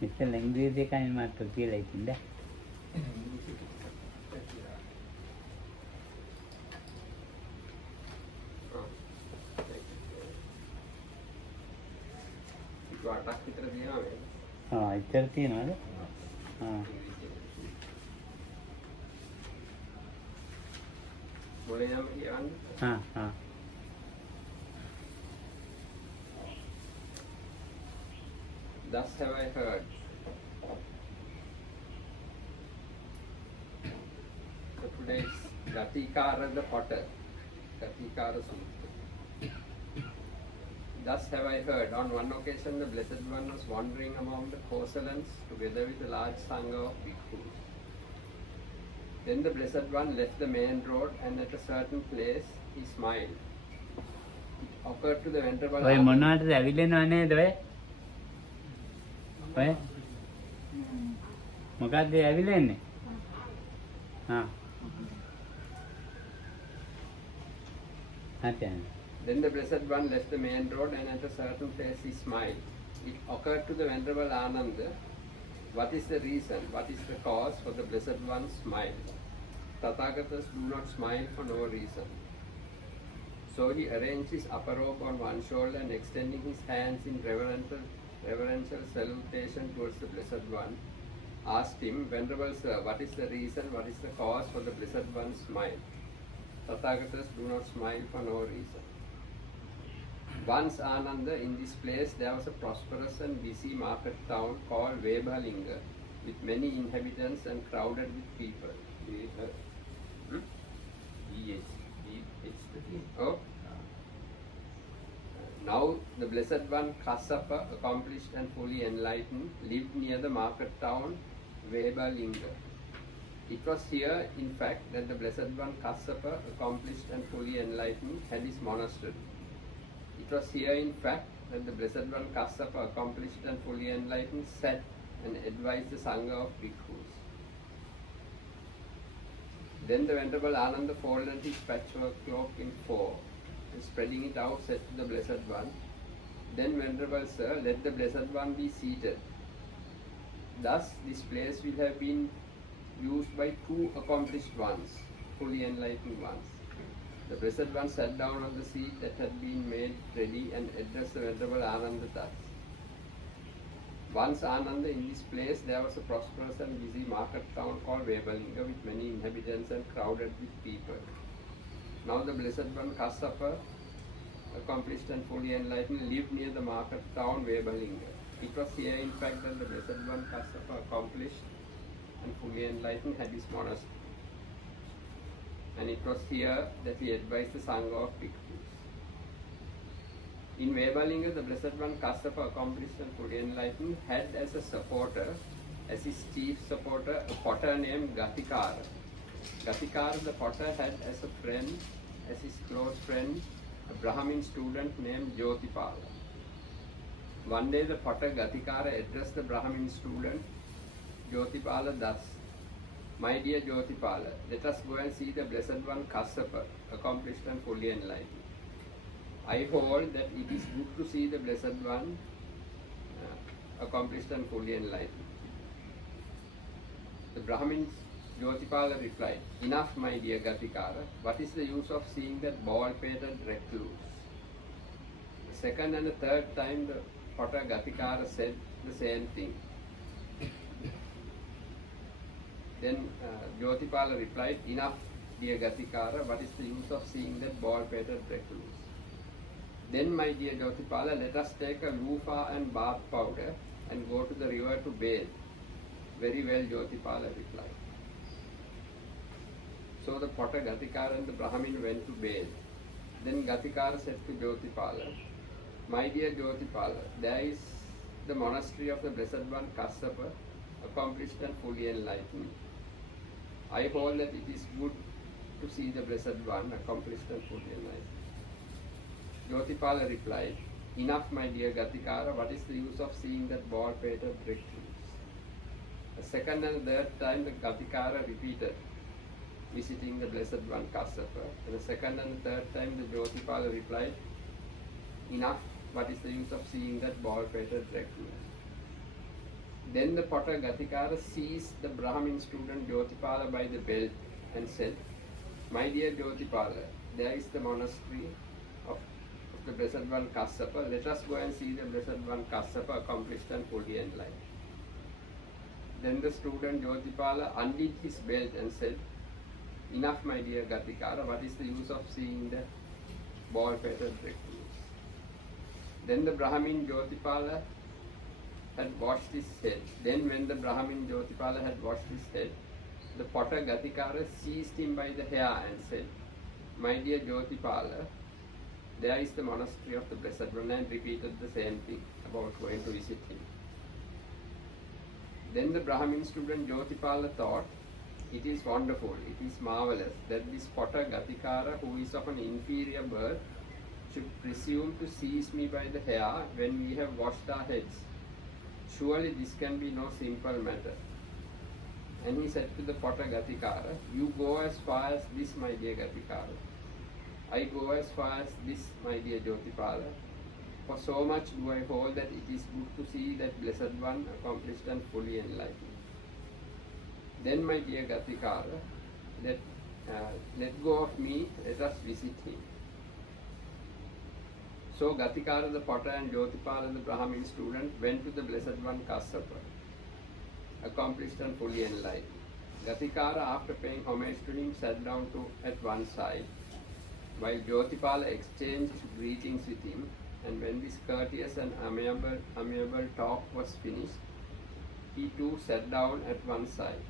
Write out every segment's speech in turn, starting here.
Mister Language they kind of to feel like in that. हाँ इधर थी ना हाँ हाँ हाँ Thus have I heard. So today's Gatikara the potter. Gatikara Sutra. Thus have I heard. On one occasion the Blessed One was wandering among the Kosalans together with a large sangha of bhikkhus. Then the Blessed One left the main road and at a certain place he smiled. It occurred to the Venerable ඔය මොනවටද ඇවිලෙනව නේද ඔය? ඔය මොකක්ද ඇවිලෙන්නේ? हाँ हाँ क्या Then the Blessed One left the main road and at a certain place he smiled. It occurred to the Venerable Ananda, what is the reason, what is the cause for the Blessed One's smile? Tathagatas do not smile for no reason. So he arranged his upper robe on one shoulder and extending his hands in reverential salutation towards the Blessed One, asked him, Venerable Sir, what is the reason, what is the cause for the Blessed One's smile? Tathagatas do not smile for no reason. Once Ananda, in this place there was a prosperous and busy market town called Vebhalinga with many inhabitants and crowded with people. Oh. Now the Blessed One Kassapa, accomplished and fully enlightened, lived near the market town Vebhalinga. It was here, in fact, that the Blessed One Kassapa, accomplished and fully enlightened, had his monastery. It was here, in fact, that the Blessed One Kassapa, accomplished and fully enlightened, sat and advised the Sangha of bhikkhus. Then the Venerable Ananda folded his patchwork cloak in four and spreading it out said to the Blessed One, Then, Venerable Sir, let the Blessed One be seated. Thus, this place will have been used by two accomplished ones, fully enlightened ones. The Blessed One sat down on the seat that had been made ready and addressed the Venerable Ananda thus. Once Ananda, in this place there was a prosperous and busy market town called Vebhalinga with many inhabitants and crowded with people. Now the Blessed One Kassapa, accomplished and fully enlightened, lived near the market town Vebhalinga. It was here, in fact, that the Blessed One Kassapa, accomplished and fully enlightened, had his monastery. And it was here that he advised the Sangha of bhikkhus. In Vebhalinga, the Blessed One Kassapa, accomplished and fully enlightened, had as a supporter, as his chief supporter, a potter named Gatikara. Gatikara the potter had as a friend, as his close friend, a Brahmin student named Jyotipala. One day the potter Gatikara addressed the Brahmin student Jyotipala thus, My dear Jyotipala, let us go and see the Blessed One Kassapa, accomplished and fully enlightened. I hold that it is good to see the Blessed One accomplished and fully enlightened. The Brahmin Jyotipala replied, Enough, my dear Gatikara, what is the use of seeing that bald-pated recluse? The second and the third time the potter Gatikara said the same thing. Then Jyotipala replied, Enough, dear Gatikara, what is the use of seeing that bald-pated recluse? Then, my dear Jyotipala, let us take a loofah and bath powder and go to the river to bathe. Very well, Jyotipala replied. So the potter Gatikara and the Brahmin went to bathe. Then Gatikara said to Jyotipala, My dear Jyotipala, there is the monastery of the Blessed One Kassapa, accomplished and fully enlightened. I hold that it is good to see the Blessed One, accomplished and fully enlightened. Jyotipala replied, Enough, my dear Gatikara, what is the use of seeing that bald-pated recluse? The second and third time the Gatikara repeated, visiting the Blessed One Kassapa. And the second and third time the Jyotipala replied, enough. What is the use of seeing that bald-pated recluse? Then the potter Gatikara seized the Brahmin student Jyotipala by the belt and said, "My dear Jyotipala, there is the monastery of the Blessed One Kassapa. Let us go and see the Blessed One Kassapa accomplished and fully enlightened." Then the student Jyotipala undid his belt and said, "Enough, my dear Gatikara, what is the use of seeing the bald-pated recluse?" Then the Brahmin Jyotipala had washed his head. Then when the Brahmin Jyotipala had washed his head, the potter Gatikara seized him by the hair and said, "My dear Jyotipala, there is the monastery of the Blessed One," and repeated the same thing about going to visit him. Then the Brahmin student Jyotipala thought, "It is wonderful, it is marvelous that this potter Gatikara, who is of an inferior birth, should presume to seize me by the hair when we have washed our heads. Surely this can be no simple matter." And he said to the potter Gatikara, "You go as far as this, my dear Gatikara. I go as far as this, my dear Jyotipala. For so much do I hold that it is good to see that Blessed One accomplished and fully enlightened. Then, my dear Gatikara, let go of me, let us visit him." So Gatikara the potter and Jyotipala the Brahmin student went to the Blessed One Kassapa, accomplished and fully enlightened. Gatikara, after paying homage to him, sat down at one side, while Jyotipala exchanged greetings with him, and when this courteous and amiable talk was finished, he too sat down at one side.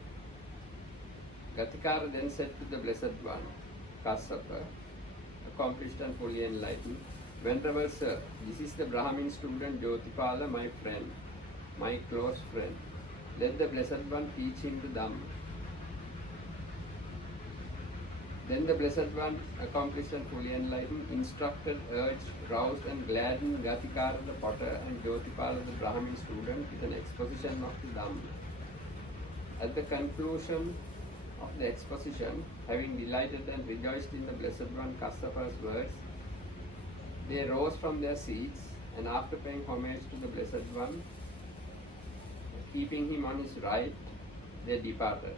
Gatikara then said to the Blessed One, Kassapa, accomplished and fully enlightened, "Venerable Sir, this is the Brahmin student Jyotipala, my friend, my close friend. Let the Blessed One teach him the Dhamma." Then the Blessed One, accomplished and fully enlightened, instructed, urged, roused and gladdened Gatikara the potter and Jyotipala the Brahmin student with an exposition of the Dhamma. At the conclusion of the exposition, having delighted and rejoiced in the Blessed One Kassapa's words, they rose from their seats, and after paying homage to the Blessed One, keeping him on his right, they departed.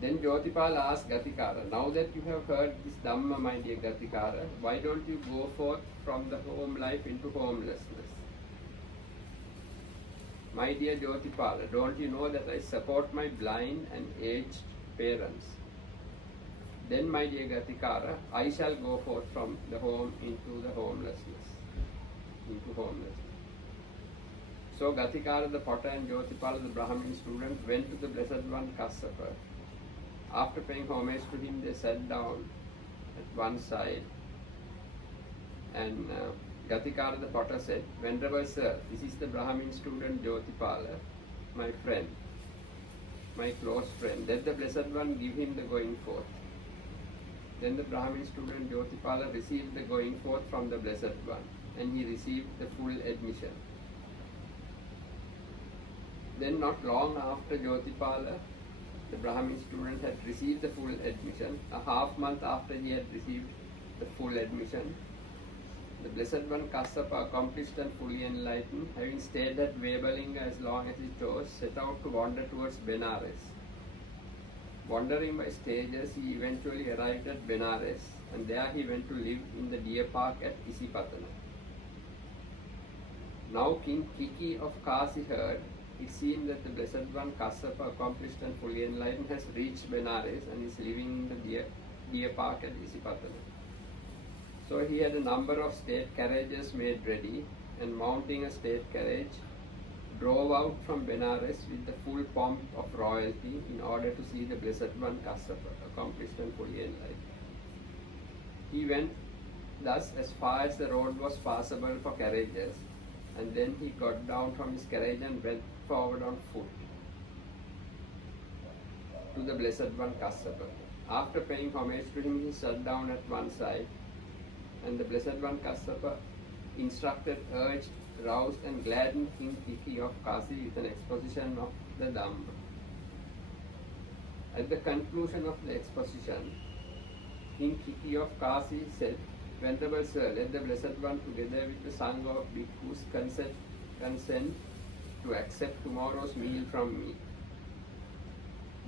Then Jyotipala asked Gatikara, "Now that you have heard this Dhamma, my dear Gatikara, why don't you go forth from the home life into homelessness?" "My dear Jyotipala, don't you know that I support my blind and aged parents?" "Then, my dear Gatikara, I shall go forth from the home into homelessness. So Gatikara the potter and Jyotipala the Brahmin student went to the Blessed One Kassapa. After paying homage to him, they sat down at one side, and Gatikara the potter said, "Venerable Sir, this is the Brahmin student Jyotipala, my friend, my close friend. Let the Blessed One give him the going forth." Then the Brahmin student Jyotipala received the going forth from the Blessed One, and he received the full admission. Then not long after Jyotipala, the Brahmin student, had received the full admission, a half month after he had received the full admission, the Blessed One Kassapa, accomplished and fully enlightened, having stayed at Vebalinga as long as he chose, set out to wander towards Benares. Wandering by stages, he eventually arrived at Benares, and there he went to live in the deer park at Isipatana. Now King Kiki of Kasi heard it seemed that the Blessed One Kassapa, accomplished and fully enlightened, has reached Benares and is living in the deer park at Isipatana. So he had a number of state carriages made ready, and mounting a state carriage, drove out from Benares with the full pomp of royalty in order to see the Blessed One Kassapa, accomplished and fully enlightened. He went thus as far as the road was passable for carriages, and then he got down from his carriage and went forward on foot to the Blessed One Kassapa. After paying homage to him, he sat down at one side, and the Blessed One Kassapa instructed, urged, roused and gladdened King Kiki of Kasi with an exposition of the Dhamma. At the conclusion of the exposition, King Kiki of Kasi said, Venerable Sir, let the Blessed One together with the Sangha of Bhikkhus consent to accept tomorrow's meal from me.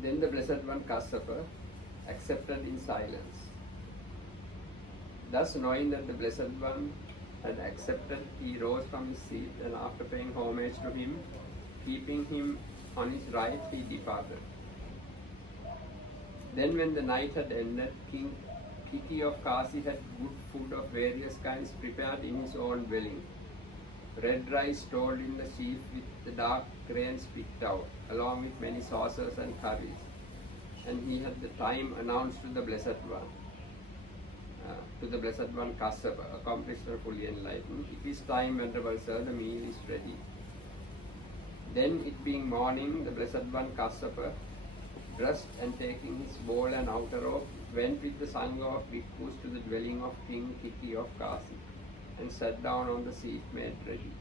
Then the Blessed One Kassapa accepted in silence. Thus knowing that the Blessed One had accepted, he rose from his seat and after paying homage to him, keeping him on his right, he departed. Then when the night had ended, King Kiki of Kasi had good food of various kinds prepared in his own dwelling. Red rice stored in the sheaf with the dark grains picked out, along with many sauces and curries. And he had the time announced to the Blessed One, Kassapa, accomplished and fully enlightened. It is time, Venerable Sir, the meal is ready. Then, it being morning, the Blessed One, Kassapa, dressed and taking his bowl and outer robe, went with the Sangha of Bhikkhus to the dwelling of King Kiki of Kasi, and sat down on the seat made ready.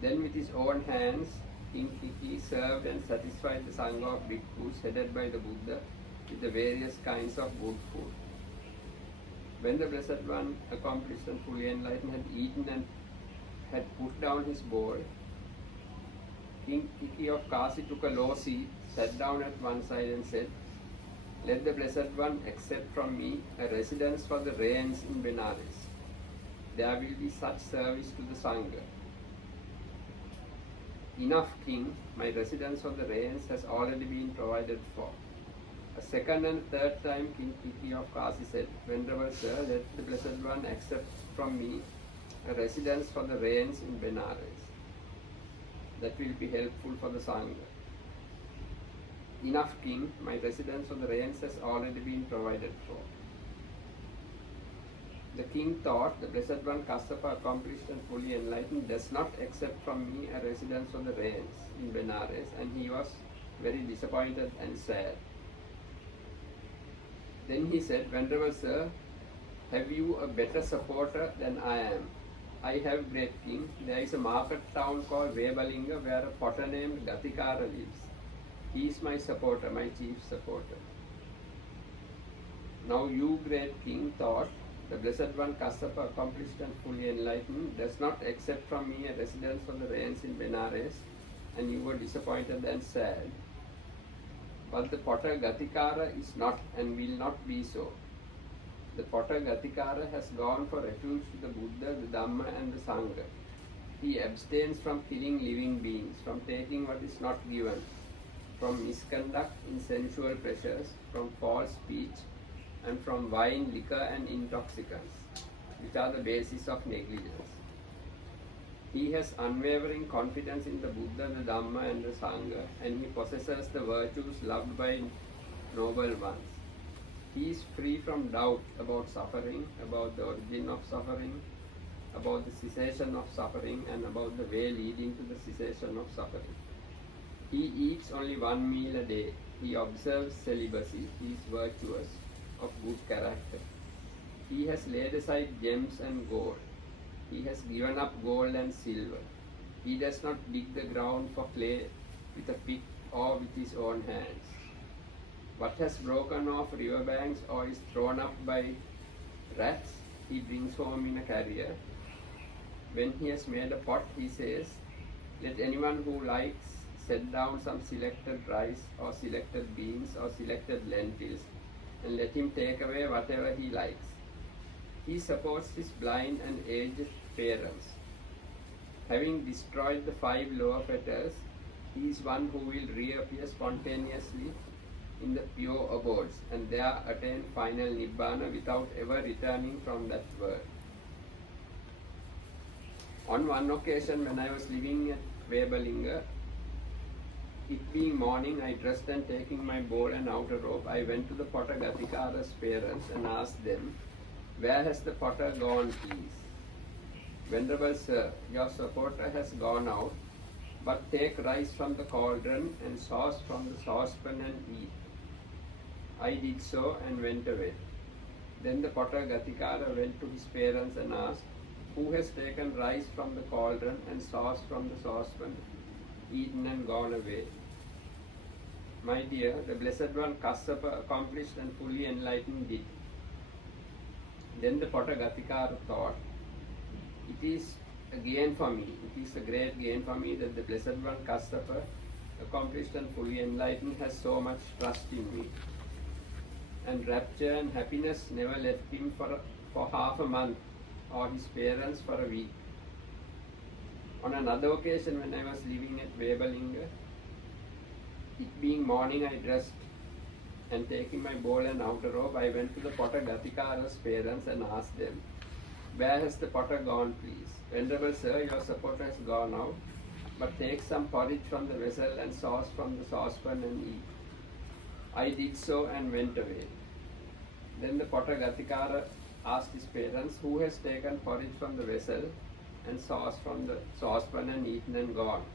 Then with his own hands, King Kiki served and satisfied the Sangha of Bhikkhus headed by the Buddha with the various kinds of good food. When the Blessed One, accomplished and fully enlightened, had eaten and had put down his bowl, King Kiki of Kasi took a low seat, sat down at one side and said, "Let the Blessed One accept from me a residence for the rains in Benares. There will be such service to the Sangha." "Enough, King, my residence for the rains has already been provided for." A second and third time King Kiki of Kasi said, "Venerable Sir, let the Blessed One accept from me a residence for the rains in Benares. That will be helpful for the Sangha." "Enough, King, my residence for the rains has already been provided for." The king thought, the Blessed One Kassapa, accomplished and fully enlightened, does not accept from me a residence for the rains in Benares, and he was very disappointed and sad. Then he said, "Venerable Sir, have you a better supporter than I am?" "I have, great king. There is a market town called Vebalinga where a potter named Gatikara lives. He is my supporter, my chief supporter." Now you, great king, thought, the Blessed One Kassapa, accomplished and fully enlightened, does not accept from me a residence for the rains in Benares, and you were disappointed and sad. But the potter Gatikara is not and will not be so. The potter Gatikara has gone for refuge to the Buddha, the Dhamma and the Sangha. He abstains from killing living beings, from taking what is not given, from misconduct in sensual pleasures, from false speech, and from wine, liquor and intoxicants, which are the basis of negligence. He has unwavering confidence in the Buddha, the Dhamma and the Sangha, and he possesses the virtues loved by noble ones. He is free from doubt about suffering, about the origin of suffering, about the cessation of suffering, and about the way leading to the cessation of suffering. He eats only one meal a day. He observes celibacy. He is virtuous, of good character. He has laid aside gems and gold. He has given up gold and silver. He does not dig the ground for clay with a pick or with his own hands. What has broken off riverbanks or is thrown up by rats, he brings home in a carrier. When he has made a pot, he says, "Let anyone who likes set down some selected rice or selected beans or selected lentils, and let him take away whatever he likes." He supports his blind and aged parents. Having destroyed the 5 lower fetters, he is one who will reappear spontaneously in the pure abodes and there attain final Nibbana without ever returning from that world. On one occasion when I was living at Vebalinga, it being morning, I dressed and taking my bowl and outer robe, I went to the potter Gatikara's parents and asked them, "Where has the potter gone, please?" "Venerable Sir, your supporter has gone out, but take rice from the cauldron and sauce from the saucepan and eat." I did so and went away. Then the potter Gatikara went to his parents and asked, "Who has taken rice from the cauldron and sauce from the saucepan, eaten and gone away?" My dear, the Blessed One Kassapa, accomplished and fully enlightened, did. Then the Potagatikara thought, it is a gain for me, it is a great gain for me that the Blessed One Kassapa, accomplished and fully enlightened, has so much trust in me. And rapture and happiness never left him for half a month, or his parents for a week. On another occasion, when I was living at Webalinga, it being morning, I dressed and taking my bowl and outer robe, I went to the Potagatikara's parents and asked them, "Where has the potter gone, please? Venerable sir, your supporter has gone out, but take some porridge from the vessel and sauce from the saucepan and eat." I did so and went away. Then the Potagatikara asked his parents, "Who has taken porridge from the vessel and sauce from the saucepan and eaten and gone?"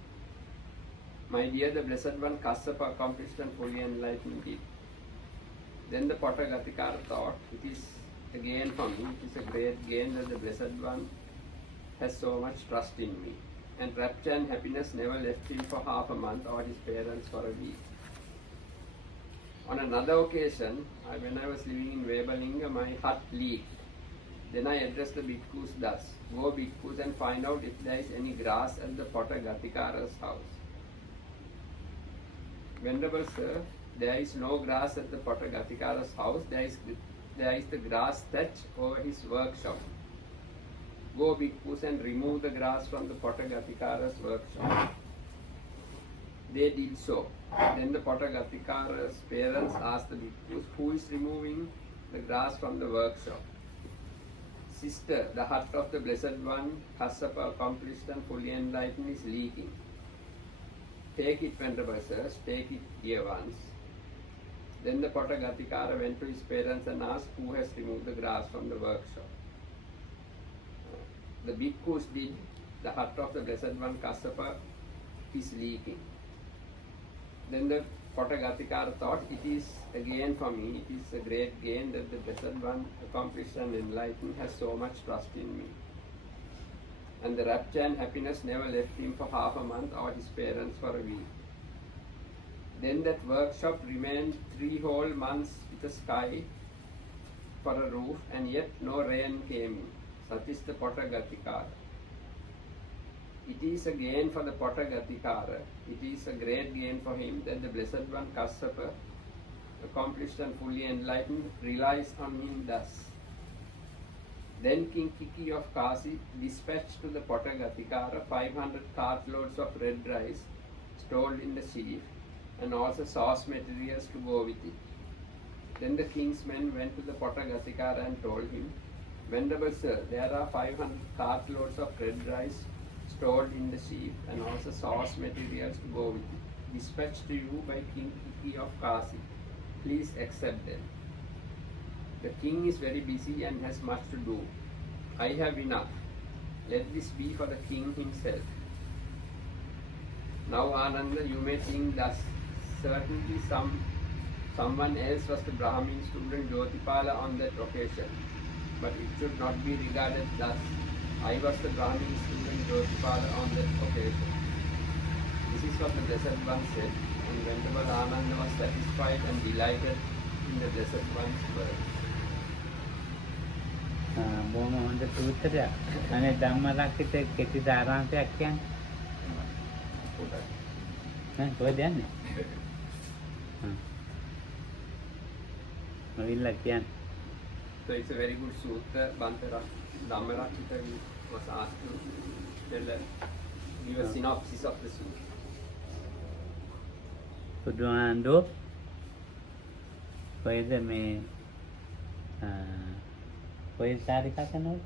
"My dear, the Blessed One Kassapa, accomplished and fully enlightened, did." Then the Potagatikara thought, it is a gain for me, it is a great gain that the Blessed One has so much trust in me. And rapture and happiness never left him for half a month, or his parents for a week. On another occasion, when I was living in Webalinga, my hut leaked. Then I addressed the bhikkhus thus, "Go bhikkhus and find out if there is any grass at the Potagatikara's house." "Venerable sir, there is no grass at the Potagatikara's house, there is the grass thatch over his workshop. Go bhikkhus and remove the grass from the Potagatikara's workshop." They did so. Then the Potagatikara's parents asked the bhikkhus, "Who is removing the grass from the workshop?" "Sister, the hut of the Blessed One, Kassapa, accomplished and fully enlightened, is leaking." "Take it, Venerable sirs, take it, dear ones." Then the Potagatikara went to his parents and asked, "Who has removed the grass from the workshop?" The bhikkhus did. The hut of the Blessed One, Kassapa, is leaking. Then the Potagatikara thought, it is a gain for me, it is a great gain that the Blessed One, accomplished and enlightened, has so much trust in me. And the rapture and happiness never left him for half a month, or his parents for a week. Then that workshop remained 3 whole months with a sky for a roof, and yet no rain came in. Such is the Potagatikara. It is a gain for the Potagatikara, it is a great gain for him that the Blessed One Kassapa, accomplished and fully enlightened, relies on him thus. Then King Kiki of Kasi dispatched to the Potagatikara 500 cartloads of red rice stored in the sheaf, and also sauce materials to go with it. Then the king's men went to the Potagatikara and told him, "Venerable sir, there are 500 cartloads of red rice stored in the sheaf, and also sauce materials to go with it, dispatched to you by King Kiki of Kasi. Please accept them. The king is very busy and has much to do. I have enough. Let this be for the king himself." Now Ananda, you may think thus, certainly someone else was the Brahmin student Jyotipala on that occasion, but it should not be regarded thus. I was the Brahmin student Jyotipala on that occasion. This is what the Blessed One said, and Venerable Ananda was satisfied and delighted in the Blessed One's words. බොහොම හොඳ සූත්‍රයක්. අනේ ධම්මරක්කිත කෙටි සාරාංශයක් කියන්නේ. කොහෙද යන්නේ? මොවිල්ලා කියන්නේ. So it's a very good sutra. Dhammarakkhita was asked to give a synopsis of the sutra. බුදුහාඳෝ කොහෙද මේ කොහෙද චාරිකා කරනවද?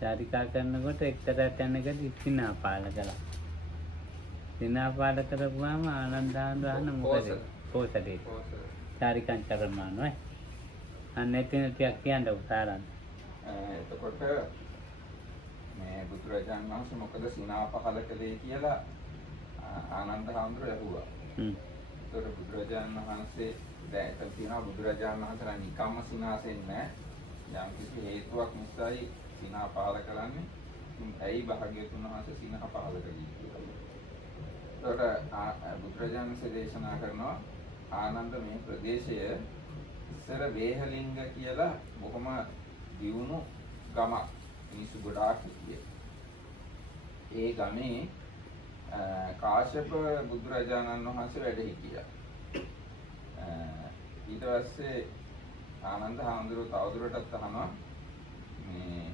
චාරිකා කරනකොට එක්තරා තැනකදී සිනාපාල කළා. සිනාපාල කරපුවාම ආනන්දානන්ද අහන මොකද? පොසදේ. චාරිකාන් කරනවා. අන්න එතන ටිකක් කියන්න උසාරන්න. එතකොට මේ බුදුරජාණන් වහන්සේ මොකද සිනා පහල කළේ කියලා ආනන්ද හාමුදුරුවෝ ඇහුවා. ඒතකොට බුදුරජාණන් වහන්සේ දැන් එතන තියෙනවා බුදුරජාණන් වහන්සේලා නිකම්ම සිනාසෙන්නේ නැහැ. යම් කිසි හේතුවක් නිසායි සිනා පහල කරන්නේ. ඇයි භාග්‍යවතුන් වහන්සේ සිනා පහල කළේ කියලා. ඒතකොට බුදුරජාණන් වහන්සේ දේශනා කරනවා ආනන්ද මේ ප්‍රදේශය ඉස්සර වේහලිංග කියලා බොහොම දියුණු ගමක් මිනිස්සු ගොඩාක් හිටියේ. ඒ ගමේ කාශ්‍යප බුදුරජාණන් වහන්සේ වැඩ හිටියා. ඊට පස්සේ ආනන්ද හාමුදුරුවෝ තවදුරටත් අහනවා මේ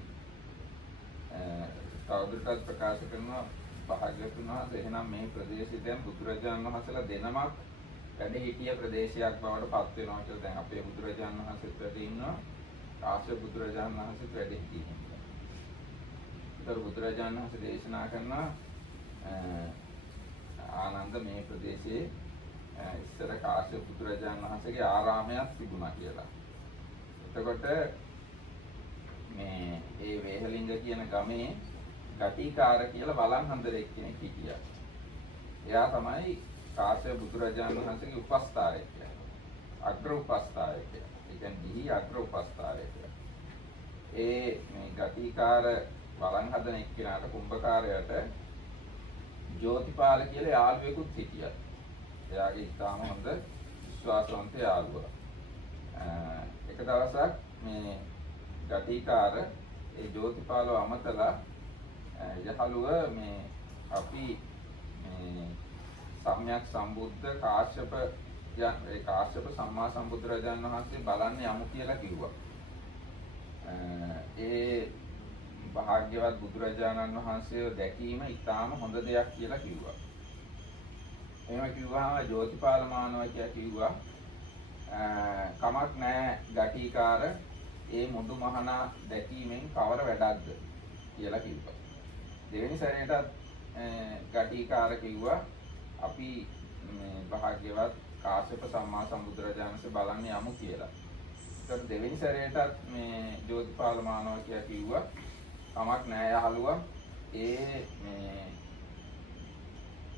තවදුරටත් ප්‍රකාශ කරනවා භාග්‍යවතුන් වහන්සේ එහෙනම් මේ ප්‍රදේශය දැන් බුදුරජාණන් වහන්සේලා දෙනමක් වැඩ හිටිය ප්‍රදේශයක් බවට පත් වෙනවා කියලා. දැන් අපේ බුදුරජාණන් වහන්සේත් වැඩ ඉන්නවා, කාශ්‍යප බුදුරජාණන් වහන්සේත් වැඩ හිටියේ. ඒතර බුදුරජාණන් වහන්සේ දේශනා කරනවා ආනන්ද මේ ප්‍රදේශයේ ඉස්සර කාශ්‍යප බුදුරජාණන් වහන්සේගේ ආරාමයක් තිබුණා කියලා. එතකොට මේ ඒ වේහලිංග කියන ගමේ ගටිකාර කියලා වළංහඳරෙක් කෙනෙක් හිටියා. එයා තමයි කාශ්‍යප බුදුරජාණන් වහන්සේගේ උපස්ථායකයා. අග්‍ර උපස්ථායකයා. ඒ කියන්නේ දිහි අග්‍ර උපස්ථායකයා. ඒ මේ ගටිකාර වළංහඳන එක්කෙනාට කුම්භකාරයට ජෝතිපාල කියලා යාළුවෙකුත් හිටියා. එයාගේ ඉතාම හොඳ විශ්වාසවන්ත යාළුවා. එක දවසක් මේ ගටිකාර ඒ ජෝතිපාලව අමතලා යහළුව මේ අපි මේ සම්්‍යක් සම්බුද්ධ කාශ්‍යප සම්මා සම්බුදුරජාණන් වහන්සේ බලන්න යමු කියලා කිව්වා. ඒ භාග්‍යවත් බුදුරජාණන් වහන්සේව දැකීම ඉතාම හොඳ දෙයක් කියලා කිව්වා. එහෙම කිව්වහම ජෝතිපාල මානව කිව්වා කමක් නැහැ ගටිකාර ඒ මුඩු මහනා දැකීමෙන් කවර වැඩක්ද කියලා කිව්වා. දෙවෙනි සැරේටත් ගටිකාර කිව්වා අපි මේ භාග්‍යවත් කාශ්‍යප සම්මා සම්බුදුරජාණන් වහන්සේ බලන්න යමු කියලා. ඒකට දෙවෙනි සැරේටත් මේ ජෝතිපාල මානව කිව්වා කමක් නැහැ යහළුවා ඒ මේ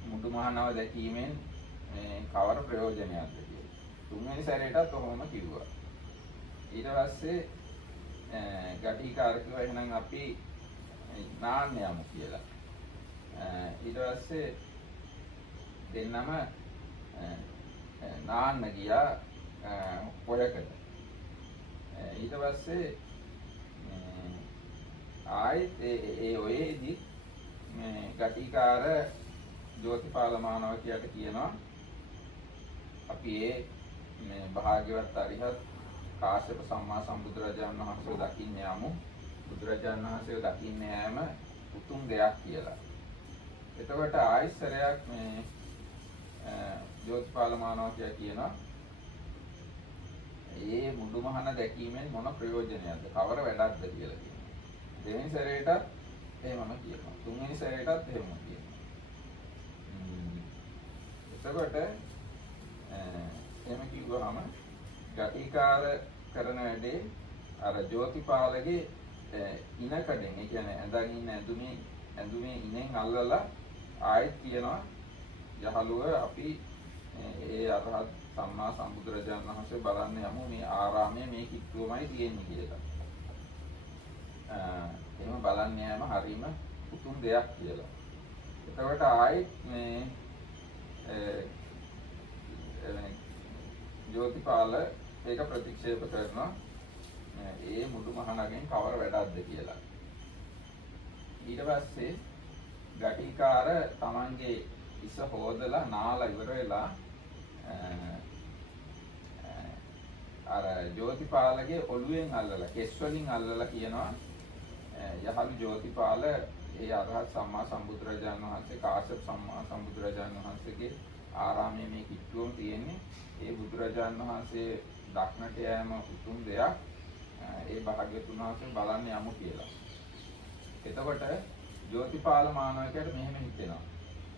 මුඩු මහනව දැකීමෙන් මේ කවර ප්‍රයෝජනයක්ද කියලා. තුන්වෙනි සැරේටත් කොහොමම කිව්වා. ඊට පස්සේ ගටිකාර කිව්වා එහෙනම් අපි නාන්න යමු කියලා. ඊට පස්සේ දෙන්නම නාන්න ගියා පොයකට. ඊට පස්සේ ආයෙත් ඒ ඔයේදී මේ ගටිකාර ජෝතිපාල මානව කියට කියනවා අපි මේ භාග්‍යවත් අරිහත් කාශ්‍යප සම්මා සම්බුදුරජාණන් වහන්සේ දකින්න යමු. බුදුරජාණන් වහන්සේ දකින්න යෑම උතුම් දෙයක් කියලා. එතකොට ආයස්සරයක් මේ ජෝතිපාල මානව කියනවා ඒ මුඩු මහන දැකීමෙන් මොන ප්‍රයෝජනයක්ද කවර වැඩක්ද කියලා කියනවා. දෙවෙනි සැරේටත් එහෙමම කියනවා. තුන්වෙනි සැරේටත් එහෙමම කියනවා. එතකොට එහෙම කිව්වහම ගටිකාර කරන වැඩේ අර ජෝතිපාලගේ ඉනකඩෙන් ඒ කියන්නේ ඇඳන් ඉන්න ඇඳුමේ ඉනෙන් අල්ලලා ආයෙත් කියනවා යහළුව අපි ඒ අරහත් සම්මා සම්බුදුරජාණන් වහන්සේ බලන්න යමු මේ ආරාමයේ මේ කිට්ටුවමයි තියෙන්නේ කියලා. එහෙම බලන්න යෑම හරීම උතුම් දෙයක් කියලා. එතකොට ආයෙත් මේ ජෝතිපාල ඒක ප්‍රතික්ෂේප කරනවා ඒ මුඩු මහනගෙන් කවර වැඩක්ද කියලා. ඊට පස්සේ ගටිකාර තමන්ගේ ඉස හොදලා නාලා ඉවර වෙලා අර ජෝතිපාලගේ ඔළුවෙන් අල්ලලා කෙස් වලින් අල්ලලා කියනවා යහළු ජෝතිපාල ඒ අරහත් සම්මා සම්බුදුරජාණන් වහන්සේ කාශ්‍යප සම්මා සම්බුදුරජාණන් වහන්සේගේ ආරාමයේ මේ කිට්ටුවම තියෙන්නේ ඒ බුදුරජාණන් වහන්සේ දක්නට යෑම උතුම් දෙයක්. ඒ භාග්‍යවතුන් වහන්සේ බලන්න යමු කියලා. එතකොට ජෝතිපාල මානවකයට මෙහෙම හිතෙනවා.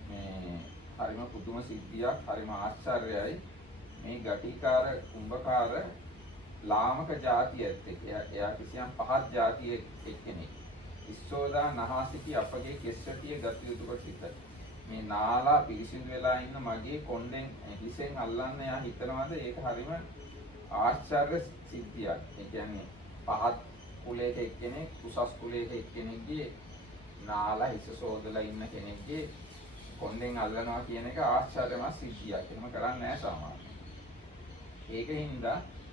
මේ හරිම පුදුම සිද්ධියක්, හරිම ආශ්චර්යයි. මේ ගටිකාර කුම්භකාර ලාමක જાතියෙත් එයා කිසියම් පහත් જાතියෙක් එක්කෙනෙක්. ඉස්සෝදා නහසිතී අපගේ කෙස්සටිය ගත යුතු කොට සිට. මේ නාලා පිරිසිදු වෙලා ඉන්න මගේ කොණ්ඩෙන් හිසෙන් අල්ලන්න එයා හිතනවාද ඒක හරිම ආශ්චර්ය සිද්ධියක්. ඒ කියන්නේ පහත් කුලයක එක්කෙනෙක් උසස් කුලයක එක්කෙනෙක්ගේ නාලා හිස සෝදලා ඉන්න කෙනෙක්ගේ කොණ්ඩෙන් අල්ලනවා කියන එක ආශ්චර්යමත් සිද්ධියක්. එහෙම කරන්නේ නැහැ සාමාන්‍යයෙන්. ඒකින්ද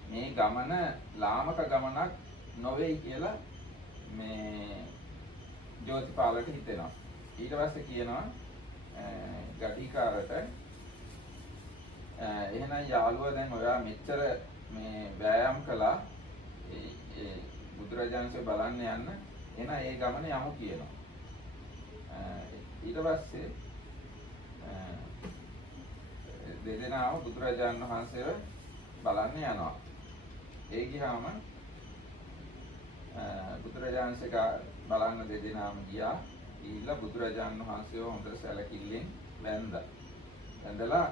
මේ ගමන ලාමක ගමනක් නොවේයි කියලා මේ ජෝතිපාලට හිතෙනවා. ඊට පස්සේ කියනවා ගටිකාරට එහෙනම් යාළුවා දැන් ඔයා මෙච්චර මේ වෑයම් කළා ඒ බුදුරජාණන්සේ බලන්න යන්න එහෙනම් ඒ ගමන යමු කියනවා. ඊට පස්සේ දෙදෙනාම බුදුරජාණන් වහන්සේව බලන්න යනවා. ඒ ගියාම බුදුරජාණන්සේ බලන්න දෙදෙනාම ගියා. ගිහිල්ලා බුදුරජාණන් වහන්සේව හොඳට සැලකිල්ලෙන් වැඳලා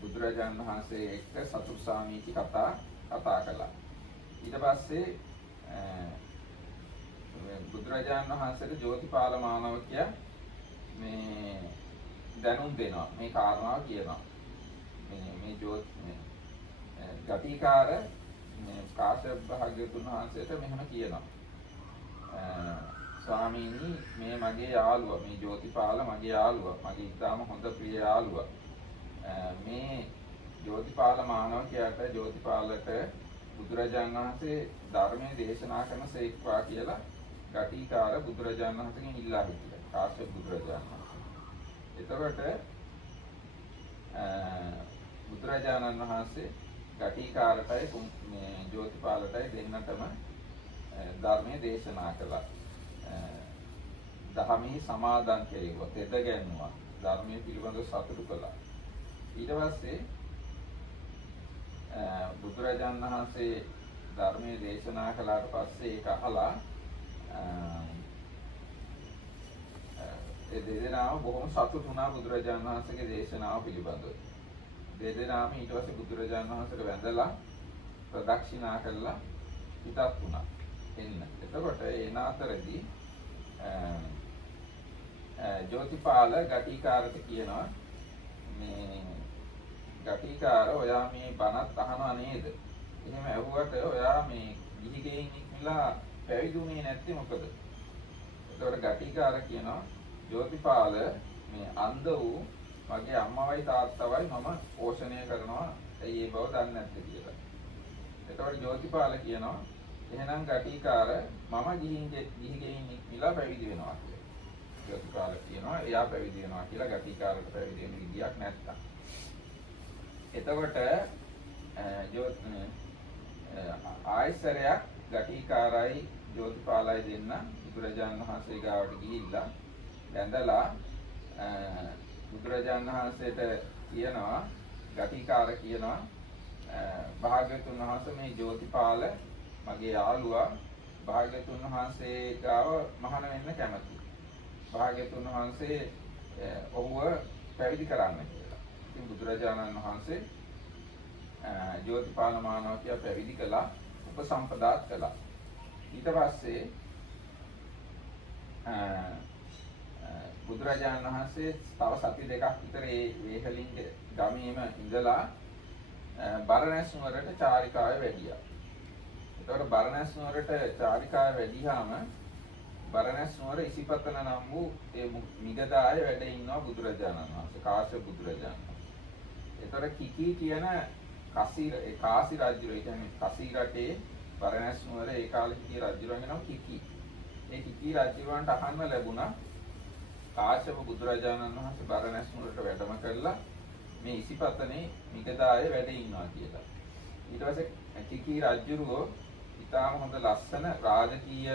බුදුරජාණන් වහන්සේ එක්ක සතුටු සාමීචි කතා කළා. ඊට පස්සේ බුදුරජාණන් වහන්සේට ජෝතිපාල මානවකයා මේ දැනුම් දෙනවා. මේ කාරණාව කියනවා. මේ ගටිකාර මේ කාශ්‍යප භාග්‍යවතුන් වහන්සේට මෙහෙම කියනවා. ස්වාමීනි මේ මගේ යාළුවා මේ ජෝතිපාල මගේ යාළුවා මගේ ඉතාම හොඳ ප්‍රිය යාළුවා මේ ජෝතිපාල මානවකයාට ජෝතිපාලට බුදුරජාණන් වහන්සේ ධර්මයේ දේශනා කරන සේක්වා කියලා ගටිකාර බුදුරජාණන් වහන්සේගෙන් ඉල්ලා හිටියා කාශ්‍යප බුදුරජාණන් වහන්සේ. එතකොට බුදුරජාණන් වහන්සේ ගටිකාරටයි මේ ජෝතිපාලටයි දෙන්නටම ධර්මයේ දේශනා කළා. දහමෙහි සමාදන් කෙරෙව්වා, තෙද ගැන්නුවා, ධර්මයේ පිළිබඳව සතුටු කළා. ඊට පස්සේ බුදුරජාණන් වහන්සේ ධර්මයේ දේශනා කළාට පස්සේ ඒක අහලා ඒ දෙදෙනාම බොහොම සතුටු වුණා බුදුරජාණන් වහන්සේගේ දේශනාව පිළිබඳව. දෙදෙනාම ඊට පස්සේ බුදුරජාණන් වහන්සේට වැඳලා ප්‍රදක්ෂිනා කළා පිටත් වුණා. එන්න. එතකොට එන අතරදී ජෝතිපාල ගටිකාරට කියනවා මේ ගටිකාර ඔයා මේ බණත් අහනවා නේද? එහෙම ඇහුවට ඔයා මේ ගිහි ගෙයින් නිකලා පැවිදුනේ නැත්තේ මොකද? එතකොට ගටිකාර කියනවා ජෝතිපාල මේ අන්ධ වූ මගේ අම්මවයි තාත්තවයි මම පෝෂණය කරනවා. ඇයි ඒ බව දන්නේ නැත්තේ කියලා. එතකොට ජෝතිපාල කියනවා එහෙනම් ගටිකාර මම ගිහි ගෙයින් නිකලා පැවිදි වෙනවා කියලා. ජෝතිපාල කියනවා එයා පැවිදි වෙනවා කියලා ගටිකාරට පැවිදි වෙන්න විදියක් නැත්තම්. එතකොට ආයසරයක් ගටිකාරයි ජෝතිපාලයි දෙන්න බුදුරජාණන් වහන්සේ ගාවට ගිහිල්ලා වැඳලා බුදුරජාණන් වහන්සේට කියනවා ගටිකාර කියනවා භාග්‍යවතුන් වහන්සේ මේ ජෝතිපාල මගේ යාළුවා භාග්‍යවතුන් වහන්සේ ගාව මහාන වෙන්න කැමතියි. භාග්‍යවතුන් වහන්සේ ඔහුව පැවිදි කරන්න කියලා. ඉතින් බුදුරජාණන් වහන්සේ ජෝතිපාල මානවකයා පැවිදි කළා, උපසම්පදාත් කළා. ඊට පස්සේ බුදුරජාණන් වහන්සේ තව සති දෙකක් විතර ඒ වේහලින්ග ගමේම ඉඳලා බරණැස් නුවරට චාරිකාවේ වැඩියා. එතකොට බරණැස් නුවරට චාරිකාවේ වැඩියාම බරණැස් නුවර ඉසිපතන නම් වූ ඒ මිගදාය වැඩ ඉන්නවා බුදුරජාණන් වහන්සේ, කාශ්‍යප බුදුරජාණන් වහන්සේ. එතකොට කිකී කියන කාසි රජුර, ඒ කියන්නේ කසී රටේ බරණැස් නුවර ඒ කාලේ හිටිය රජුරන්ගේ නම කිකී. ඒ කිකී රජුරන්ට අහන්න ලැබුණා කාශ්‍යප බුදුරජාණන් වහන්සේ බරණැස් නුවරට වැඩම කළා මේ ඉසිපතනේ මිගදාය වැඩ ඉන්නවා කියලා. ඊට පස්සේ කිකී රජුරෝ ඉතාම හොඳ ලස්සන රාජකීය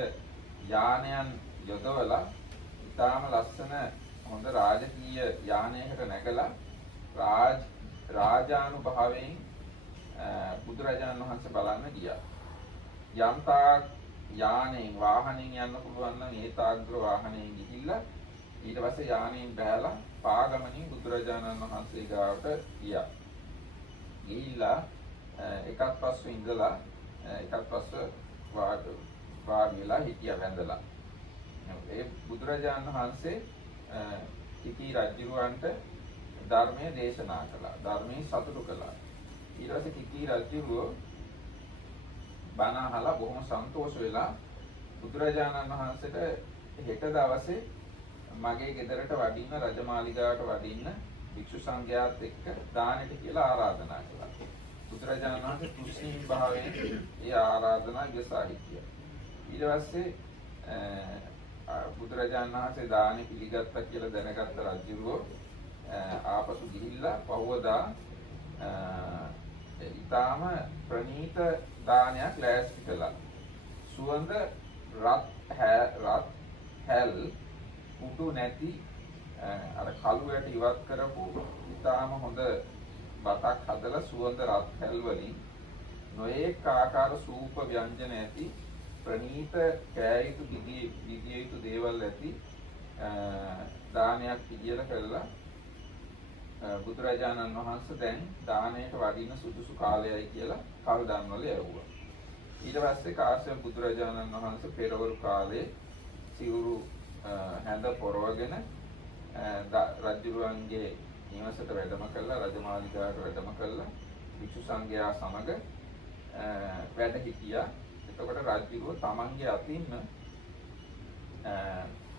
යානයන් යොදවලා ඉතාම ලස්සන හොඳ රාජකීය යානයකට නැගලා රාජානුභාවයෙන් බුදුරජාණන් වහන්සේ බලන්න ගියා. යම්තා යානෙන් වාහනෙන් යන්න පුළුවන් නම් ඒ තාග්‍ර වාහනෙන් ගිහිල්ලා ඊට පස්සේ යානෙන් බැලලා පාගමනින් බුදුරජාණන් වහන්සේ ගාවට ගියා. ගිහිල්ලා එකත් පස්ව ඉඳලා එකත් පස්ව වාඩිලා හිටියා වැඳලා. ඒ බුදුරජාණන් වහන්සේ කිකී රජුරවන්ට ධර්මයේ දේශනා කළා. ධර්මයේ සතුටු කළා. ඊට පස්සේ කිකී රජුරෝ බණ අහලා බොහොම සන්තෝෂ වෙලා බුදුරජාණන් වහන්සේට හෙට දවසේ මගේ ගෙදරට වඩින්න රජමාලිගාවට වඩින්න භික්ෂු සංඝයාත් එක්ක දානෙට කියලා ආරාධනා කළා. බුදුරජාණන් වහන්සේ කුසීන් භාවයෙන් ඒ ආරාධනා ඉවසා හිටියා. ඊට පස්සේ බුදුරජාණන් වහන්සේ දානි පිළිගත්තා කියලා දැනගත්ත රජුරෝ ආපසු ගිහිල්ලා පහවදා ඊටාම ප්‍රණීත දානයක් ලෑස්ති කළා. සුවඳ රත් හැල් උඩු නැති අර කළු වැට ඉවත් කරපු ඊටාම හොඳ බතක් හදලා සුවඳ රත් හැල් වලින් නොඑක ආකාර සූප ව්‍යංජන ඇති ප්‍රණීත කෑයුතු විදියුතු දේවල් ඇති දානයක් පිළියෙල කළා. බුදුරජාණන් වහන්සේ දැන් දානයට වඩින සුදුසු කාලයයි කියලා කල්දාන් වල යවුවා. ඊට පස්සේ කාශ්‍යප බුදුරජාණන් වහන්සේ පෙරවරු කාලේ සිවුරු හැඳ පොරවගෙන රජුරුවන්ගේ නිවසට වැඩම කළා, රජමාලිගාවට වැඩම කළා. වික්ෂු සංඝයා සමග වැඩ හිටියා. එතකොට රජුරුව තමන්ගේ අතින්ම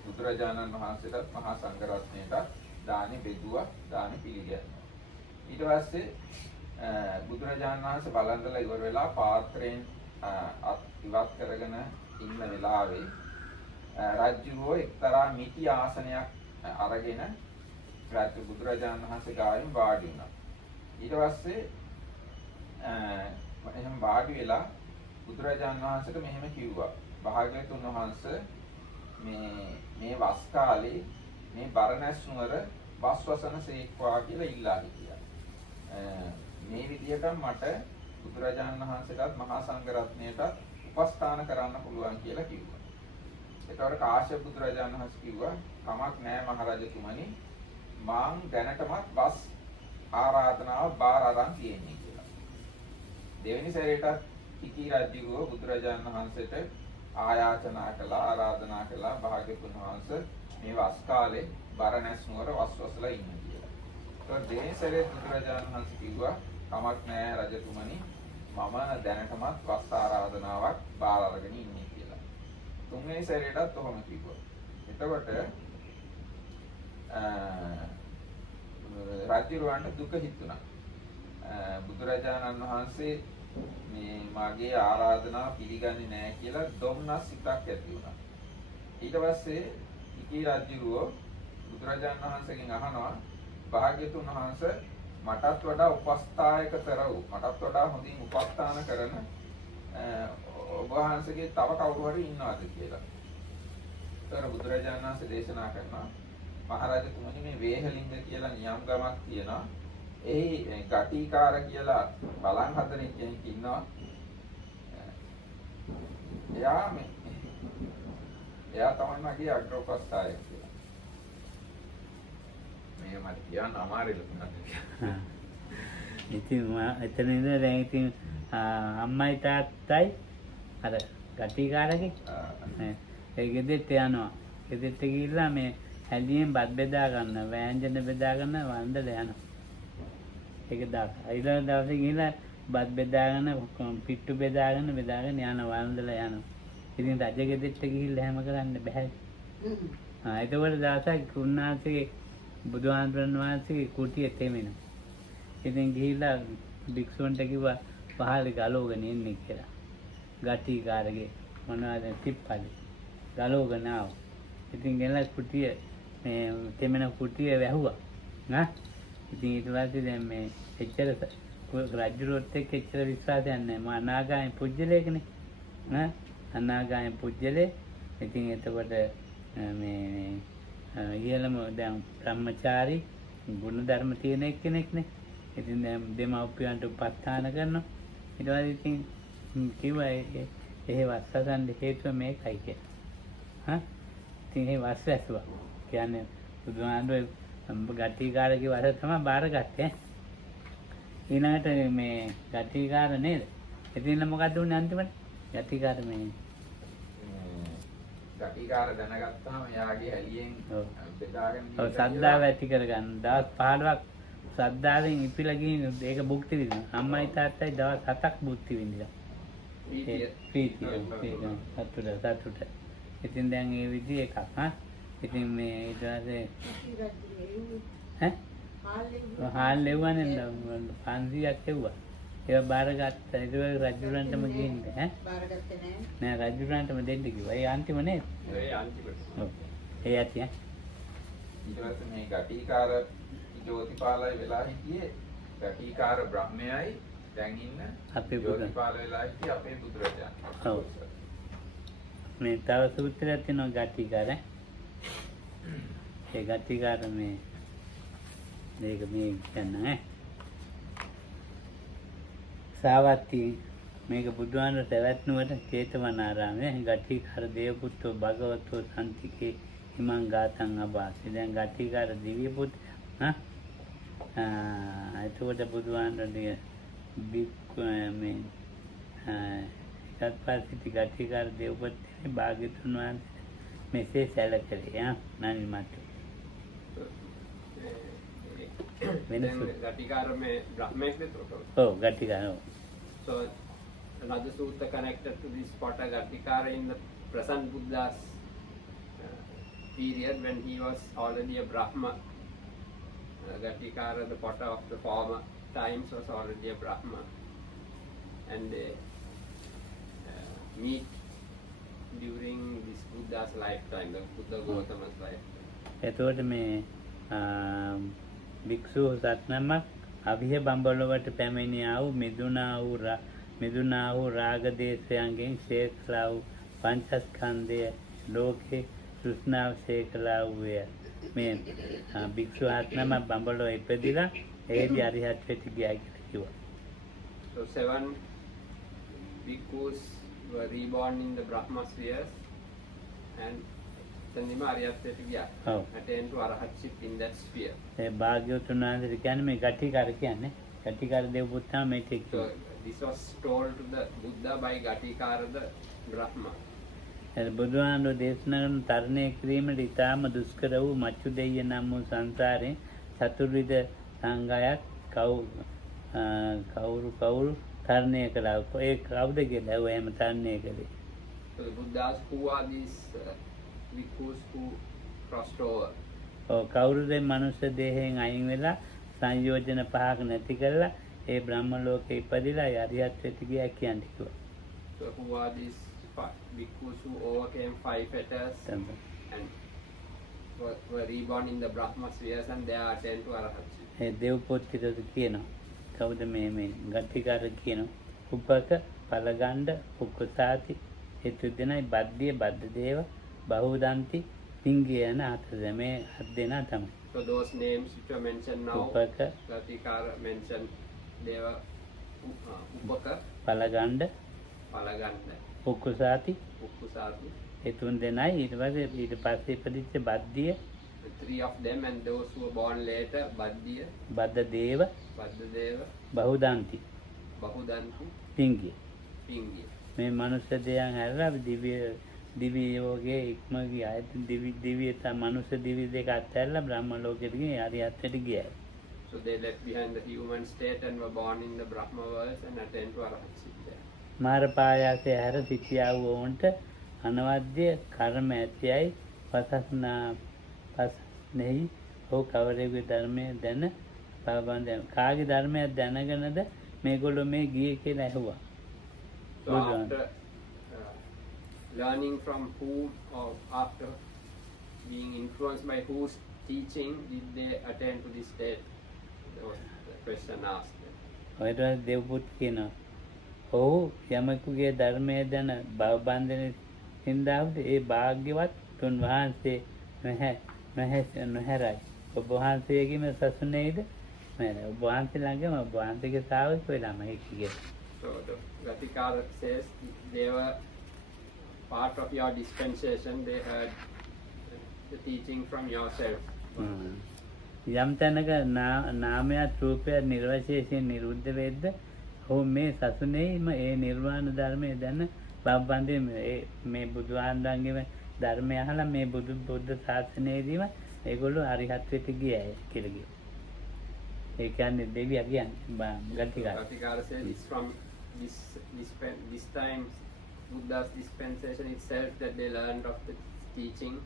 බුදුරජාණන් වහන්සේට මහා සංඝරත්නයට දානි බෙදුවා, දානි පිළිගන්නවා. ඊට පස්සේ බුදුරජාණන් වහන්සේ බලන්දලා ඉවර වෙලා පාත්‍රයෙන් ඉවත් කරගෙන ඉන්න වෙලාවේ රජුරෝ එක්තරා මිටි ආසනයක් අරගෙන බුදුරජාණන් වහන්සේ ගායෙන් වාඩි වුණා. ඊට පස්සේ එහෙම වාඩි වෙලා බුදුරජාණන් වහන්සේට මෙහෙම කිව්වා. භාග්‍යවතුන් වහන්සේ මේ වස් කාලේ මේ බරණැස් නුවර වස්වසන සේක්වා කියලා ඉල්ලා හිටියා. මේ විදිහට මට බුදුරජාණන් වහන්සේටත් මහා සංඝරත්නයටත් උපස්ථාන කරන්න පුළුවන් කියලා කිව්වා. ඒතකොට කාශ්‍යප බුදුරජාණන් වහන්සේ කිව්වා කමක් නැහැ මහරජතුමනි මාං දැනටමත් වස් ආරාධනාව බාර අරන් තියෙන්නේ කියලා. දෙවෙනි සැරේට කිකී රජුව බුදුරජාණන් වහන්සේට ආයාචනා කළා, ආරාධනා කළා භාග්‍යවතුන් වහන්සේ මේ වස් කාලේ බරණැස් නුවර වස්වසලා ඉන්න කියලා. ඒතකොට දෙවෙනි සැරේ බුදුරජාණන් වහන්සේ කිව්වා කමක් නැහැ රජතුමනි මම දැනටමත් වස් ආරාධනාවක් බාර අරගෙන ඉන්නේ කියලා. තුන්වෙනි සැරේටත් ඔහොම කිව්වා. එතකොට රජුරවන්ට දුක හිතුණා. බුදුරජාණන් වහන්සේ මේ මගේ ආරාධනාව පිළිගන්නේ නැහැ කියලා දුම්නස් සිතක් ඇති වුණා. ඊට පස්සේ ඉකී රජුරෝ බුදුරජාණන් වහන්සේගෙන් අහනවා භාග්‍යතුන් වහන්සේ මටත් වඩා උපස්ථායකතර වූ මටත් වඩා හොඳින් උපස්ථාන කරන ඔබ වහන්සේගේ තව කවුරු හරි ඉන්නවද කියලා. ඒතර බුදුරජාණන් වහන්සේ දේශනා කරනවා මහරජතුමනි මේ වේහලිංග කියලා නියම් ගමක් තියෙනවා. එහි ගටිකාර කියලා බලන් හදන කෙනෙක් ඉන්නවා. එයා තමයි මගේ අග්‍රෝපස්ථායක කියලා. මේ මට කියන්න අමාරුයි ලුණා. ඉතින් එතන ඉඳලා දැන් ඉතින් අම්මයි තාත්තයි අර ගටිකාරගේ ඒ ගෙදරට යනවා. ගෙදරට ගිහිල්ලා මේ හැලියෙන් බත් බෙදා ගන්න, වෑංජන බෙදා ගන්න වන්දලා යනවා. ඒක දාලා ඊළඟ දවසේ ගිහිල්ලා බත් බෙදාගෙන පිට්ටු බෙදාගෙන යන වන්දලා යනවා. ඉතින් රජ ගෙදරට ගිහිල්ලා හැම කරන්න බෑ. එතකොට දවසක් උන්වහන්සේ බුදුහාමුදුරන් වහන්සේ කුටියේ තෙමෙනවා. ඉතින් ගිහිල්ලා භික්ෂුන්ට කිව්වා පහළේ ගලවගෙන එන්නේ කියලා. ගටිකාරගේ මොනවද තිප්පලි ගලවගෙන ආවා. ඉතින් ගෙනලා කුටිය මේ තෙමෙන කුටිය වැහුවා. ඉතින් ඊට පස්සේ දැන් මේ එච්චර රජුරොත් එක්ක එච්චර විශ්වාසයක් නැහැ. මා අනාගාමී පුජ්‍යලේකනේ. අනාගාමී පුජ්‍යලේ. ඉතින් එතකොට මේ ඊළම දැන් බ්‍රහ්මචාරී ගුණ ධර්ම තියෙන එක්කෙනෙක්නේ. ඉතින් දැන් දෙමව්පියන්ට උපස්ථාන කරනවා. ඊට පස්සේ ඉතින් කිව්වා එහෙ වස්සසන්න හේතුව මේකයි කියලා. ඉතින් එහෙ වස්ස ඇසුවා. කියන්නේ බුදුහාමුදුරුවෝ ගටිකාරගේ වස තමයි බාරගත්තේ. ඊළඟට මේ ගටිකාර නේද? ඉතින් මොකද උනේ අන්තිමට? ගටිකාර මේ ගටිකාර දැනගත්තාම එයාගේ ඇලියෙන් බෙදාගෙන සද්දාව ඇති කරගන්න. දවස් 15ක් සද්දාවෙන් ඉපිලා ගිහින් ඒක භුක්ති විඳිනවා. අම්මයි තාත්තයි දවස් 7ක් භුක්ති විඳිනවා. ප්‍රීතිය සතුට. ඉතින් දැන් මේ විදිහ එකක් ඉතින් මේ ඊට පස්සේ හාල් ලෙව්වනේ 500ක් ලෙව්වා. ඒවා බාරගත්තා. ඒක රජුරන්ටම ගිහින් ඈ බාරගත්තේ නෑ. නෑ රජුරන්ටම දෙන්න කිව්වා. ඒ අන්තිම නේද? ඒ අන්තිමට. ඔව්. ඒ ඇති ඈ. ඊට පස්සේ මේ ගටිකාර ජෝතිපාලයි වෙලා හිටියේ ගටිකාර බ්‍රහ්මයයි දැන් ඉන්න අපේ බුදුන්. ජෝතිපාල වෙලා හිටියේ අපේ බුදුරජාණන්. ඔව්. මේ තව සූත්‍රයක් තියෙනවා ගටිකාර ඈ. ඒ ගටිකාර මේ මේක මේ කියන්න ඈ. සාවත්ති මේක බුදුහාමර සවැත්නුවර චේතවනාරාමයේ ගටිකාර දේවපුත්තෝ භගවතෝ සම්තිකේ හිමං ගාතං අබාසි. දැන් ගටිකාර දිව්‍ය පුත්‍රයා එතකොට බුදුහාමරගේ බික්කු මේ සත්පස්සිත ගටිකාර දේවපුත්‍රේ භාග්‍යතුන් වහන්සේ මෙසේ සැලකලේ නනි මත Then Gatikara may Brahmesh the total. ඔව් ගටිකාර ඔව්. So another sutta connected to this Pata Gatikara in the present Buddha's period when he was already a Brahma. Gatikara, the Pata of the former times, was already a Brahma. And they meet during this Buddha's lifetime, the Buddha Gautama's lifetime. එතකොට මේ භික්ෂු සත්නමක් අවිහ බඹලොවට පැමිණියා වූ මිදුනා වූ රාග දේශයන්ගෙන් ශේඛලා වූ පංචස්කන්ධය ලෝකේ තෘෂ්ණාව ශේඛලා වූය. මේ භික්ෂු සත්නමක් බඹලොව ඉපදිලා ඒදී අරිහත්ත්වයට ගියා කියලා කිව්වා. So 7 bhikkhus were reborn in the Brahma spheres and Sandima Ariyatthayata gaya. ඔව්. Attained to Arahatship in that sphere. ඒ භාග්‍යවතුන් වහන්සේ කියන්නේ මේ ගටිකාර කියන්නේ. ගටිකාර දේවපුත්තා මේක So කිව්වා. this was told to the Buddha by Gatikara the Brahma. ඒ බුදුහාමුදුරේ දේශනා කරන තරණය කිරීමට ඉතාම දුෂ්කර වූ මච්චු දෙය නම් වූ සංසාරේ චතුර්විධ සංගායත් කවුරු තරණය කළා. ඒ කවුද කියලා එහෙම තරණය කළේ. So the Buddha asked, who are these bhikkhus who crossed over? ඔව් කවුරුද මනුෂ්‍ය දේහයෙන් අයින් වෙලා සංයෝජන පහක් නැති කරලා ඒ බ්‍රහ්ම ලෝකේ ඉපදිලා අරිහත්ත්වයට ගියා කියන්නේ කිව්වා. So who are these bhikkhus who overcame 5 fetters and were reborn in the Brahma spheres and they are attained to Arahatship? ඒ දේවපුත්‍රයද කියනවා. කවුද මේ ගටිකාර කියනවා. උපක පලගණ්ඩ උක්කුසාති ඒ තුදෙනයි බද්දිය බද්දදේව බහුදන්ති පිංගිය යන හතර මේ හත් දෙනා තමයි. So those names which were mentioned now, Upaka Gatikara mentioned Deva, Upaka, පලගණ්ඩ Palaganda, උක්කුසාති Ukkusati, ඒ තුන් දෙනයි ඊට පස්සේ ඉපදිච්ච බද්දිය the 3 of them, and those who were born later, Baddiya, බද්දදේව Baddadeva, බහුදන්ති Bahudanti, පිංගිය Pingi. මේ මනුෂ්‍ය දෙයන් හැරලා දිව්‍ය යෝගයේ ඉක්ම ගියා. දිව්‍ය මනුෂ්‍ය දිව්‍ය දෙක අත්හැරලා බ්‍රහ්ම ලෝකෙට ගියේ අරිහත්ත්වයට ගියා. So they left behind the human state and were born in the Brahma world and attained to Arahatship there. මාර පායාසය හැර සිටියා වූ ඔවුන්ට අනවද්‍ය කර්ම ඇතියයි පසස්නෙහි ඔහු කවරෙකුගේ ධර්මය දැන පාබන්දය කාගේ ධර්මයක් දැනගෙනද මේගොල්ලෝ මේ ගියේ කියලා ඇහුවා. So after learning from whom or after being influenced by whose teaching did they attain to this state? That was the question asked. ඔය දේවපුත් කියනවා ඔහු යමකුගේ ධර්මය දැන භවබන්ධන හින්දාවට ඒ භාග්‍යවත් තුන් වහන්සේ නොහැරයි. ඔබ වහන්සේගේම සසුනේද ඔබ වහන්සේ ළඟම ඔබ වහන්සේගේ ශ්‍රාවක වෙලාම හිටියේ. So the Gatikara says they were part of your dispensation, they heard the teaching from yourself. යම් තැනක නාමයක් රූපයක් නිර්වශේෂයෙන් නිරුද්ධ වෙද්ද ඔහු මේ සසුනේම ඒ නිර්වාණ ධර්මය දැන බබ්බන්දේ මේ බුදුහාමුදුරන්ගේම ධර්මය අහලා මේ බුද්ධ ශාසනයේදීම ඒගොල්ලෝ අරිහත්ත්වයට ගියා කියලා කිව්වා. ඒ කියන්නේ දෙවියා කියන්නේ Ghatikara. Gatikara says it's from this time Buddha's dispensation itself that they learned of the teaching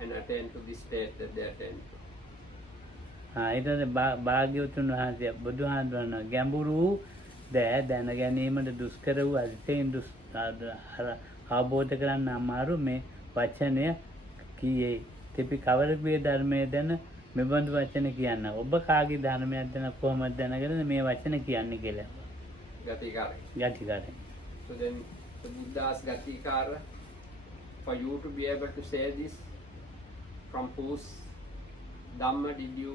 and attained to this state that they attained to. ඊට භාග්‍යවතුන් වහන්සේ බුදුහාමුදුරන් ගැඹුරු දැන ගැනීමට දුෂ්කර වූ අතිශයින් අවබෝධ කරන්න අමාරු මේ වචනය කීයේ. තිපි කවරකුගේ ධර්මය දැන මෙබඳු වචන කියන්න. ඔබ කාගේ ධර්මයක් දැන කොහොමද දැනගෙන මේ වචන කියන්නේ කියලා. Gatikara. ගතිකාරය. So then the Buddha's Gatikara, for you to be able to say this, from whose Dhamma did you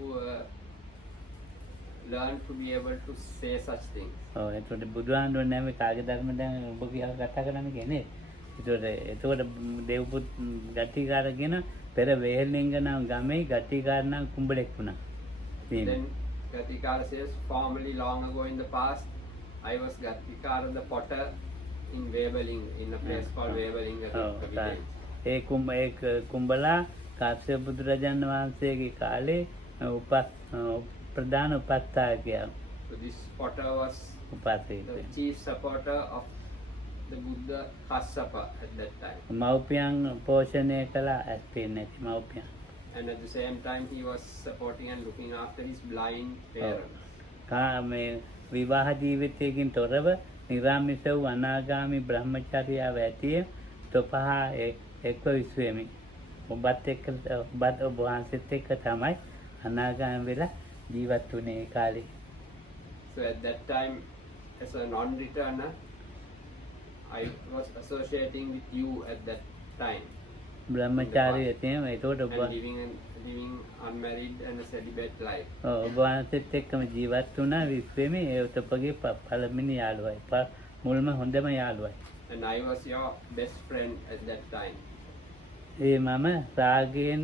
learn to be able to say such things? ඔව් එතකොට බුදුහාමුදුරුවෝ නැමේ කාගේ ධර්ම දැන ඔබ කියලා කතා කරන්නේ කියන්නේ. එතකොට දේවපුත් ගතිකාර කියන පෙර වේලිංග නම් ගමේ ගතිකාර නම් කුඹලෙක් වුණා. Then Gatikara says, formerly long ago in the past, I was Gatikara the potter in Webeling, in a place called Webeling. ඒ කුඹලා කාශ්‍යප බුදුරජාණන් වහන්සේගේ කාලේ ප්‍රධාන උපස්ථායකයා. So this potter was උපාසකයෙක්. the chief supporter of the Buddha Kassapa at that time. මව්පියන් පෝෂණය කළ ඇස්පෙන්නේ නැති මව්පියන්. And at the same time he was supporting and looking after his blind parents. මේ විවාහ ජීවිතයකින් තොරව නිරාමිස වූ අනාගාමී බ්‍රහ්මචර්යාව ඇතිය තොපහ එක්ව විශ්වෙමි. ඔබත් ඔබ වහන්සේත් එක්ක තමයි අනාගාමී වෙලා ජීවත් වුණේ ඒ කාලේ. So at that time, as a non-returner, I was associating with you at that time. බ්‍රහ්මචාරී තියෙන ඒකට ඔබ And living unmarried and a celibate life. ඔබ වහන්සේත් එක්කම ජීවත් වුණා විශ්වෙමි. ඒ උතපගේ පළවෙනි යාළුවයි. මුල්ම හොඳම යාළුවයි. And I was your best friend at that time. ඒ මම රාගයෙන්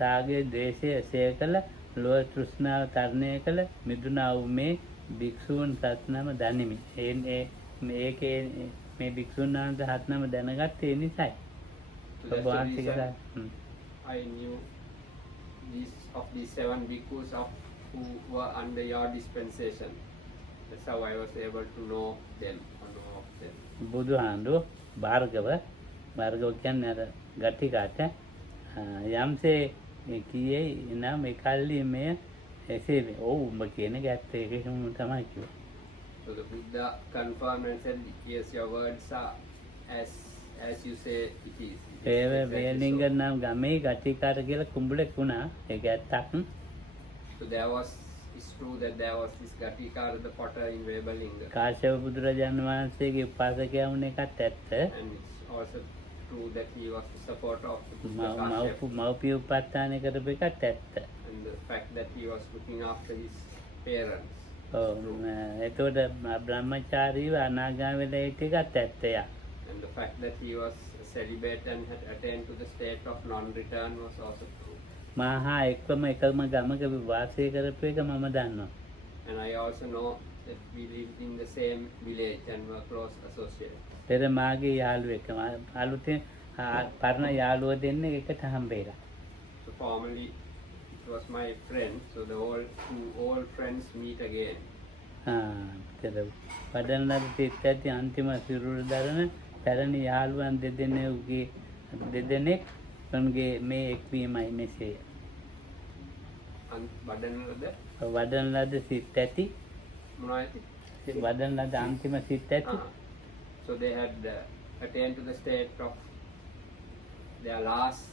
රාගයේ ද්වේෂය ඇසය කළ ලෝක තෘෂ්ණාව තරණය කළ මිදුණා වූ මේ භික්ෂූන් සත්නම දනිමි. මේකේ මේ භික්ෂූන් වහන්සේ හත්නම දැනගත්තේ ඒ නිසායි. So that's the reason I knew these 7 bhikkhus who were under your dispensation. That's how I was able to know them or know of them. බුදුහාඳු භාර්ගව කියන්නේ අර ගතිකාට යම්සේ කීයේ නම් ඒ කල්ලි මේ එසේ ඔව් උඹ කියන ගැත්ත ඒකම තමයි කිව්වේ. So the Buddha confirmed and said, yes, your words are as you say it is. ඒ වේලිංග නම් ගමේ ගතිකාර කියලා කුඹලෙක් වුණා. ඒක ඇත්තක්. So it's true that there was this Gatikara the potter in Webelinga. Kashyapa බුදුරජාණන් වහන්සේගේ උපාසකයා වුණ එකත් ඇත්ත. And it's also true that he was the supporter of the Buddha Kashyapa. මව්පිය උපස්ථානය කරපු එකත් ඇත්ත. And the fact that he was looking after his parents. එතකොට බ්‍රහ්මචාරීව අනාගාමී වෙලා හිටිය එකත් ඇත්තය. And the fact that he was celibate and had attained to the state of non-return was also true. මහා එක්වම එකම ගමක වාසය කරපු එක මම දන්නවා. And I also know that we lived in the same village and were close associates. පෙර මාගේ යාළුවෙක් අලුතෙන් පරණ යාළුව දෙන්නේ එකට හම්බෙලා. So formerly it was my friend, so the old friends meet again. පදන ලද සිත් ඇති අන්තිම සිරුර දරන පැරණි යාළුවන් දෙදෙනෙක් උන්ගේ මේ එක්වීමයි මෙසේ. වදන ලද සිත් ඇති වදන ලද අන්තිම සිත් ඇති. So they had attained to the state of their last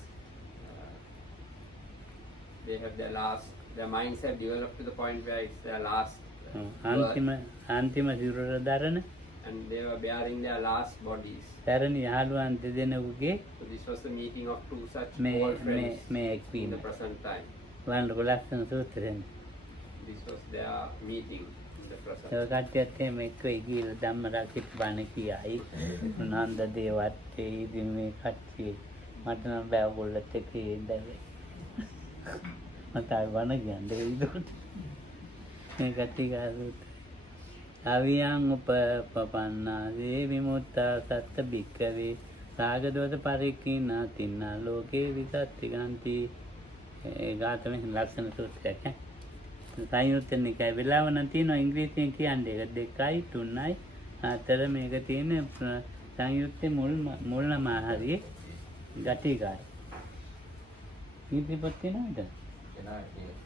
their minds have developed to the point where it's their last අන්තිම සිරුර දරන and they were bearing their last bodies. පැරණි යාළුවන් දෙදෙනෙකුගේ So this was the meeting of two such old friends මේ in එක්වීම. the present time. Vandaka ලස්සන සූත්‍රයෙන්. This was their meeting in the present. ඒ කට්ටියත් එහෙම එක්ක ගිහලා ධම්මරාජිත බණ කියයි. නන්ද දේවත්තේ ඉතින් මේ කට්ටිය මට නම් බෑ ඔයගොල්ලොත් එක්ක ඉඳලා. මට වණ කියන්නේ ඒකට. මේ කට්ටිය අවියං උපපන්නාදී විමුක්තා සත්ත භික්ඛවේ රාගදෝෂ පරික්ඛිනා තින්නා ලෝකේ විසත්තිගන්ති. ඒ ගාතමේ ලක්ෂණ සූත්‍රයක් ඈ. සංයුත්ත නිකාය වෙලාව නම් තියෙනවා ඉංග්‍රීසියෙන් කියන්නේ ඒක 2යි 3යි 4 මේක තියෙන සංයුත්තේ මුල්ම හරිය ගතිකාය. ඉතිපත් තියෙනවද?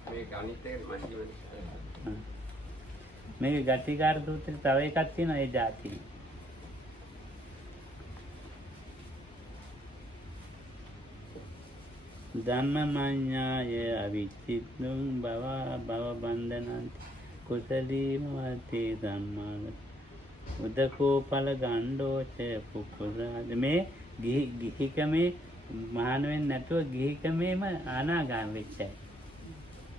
මේ ගණිතයේ මධ්‍යම මේක ගතිකාර සූත්‍රයේ තව එකක් තියෙනවා ඒ જાති. ධම්මමඤ්ඤාය අවිච්ඡින්නම් භව බන්ධනන්ති කුසලීම වතේ ධම්මාන උදකෝ ඵල ගණ්ඩෝච පුපුරාද. මේ ගිහිකමේ මහාන වෙන්නේ නැතුව ගිහිකමේම අනාගාම වෙච්චයි.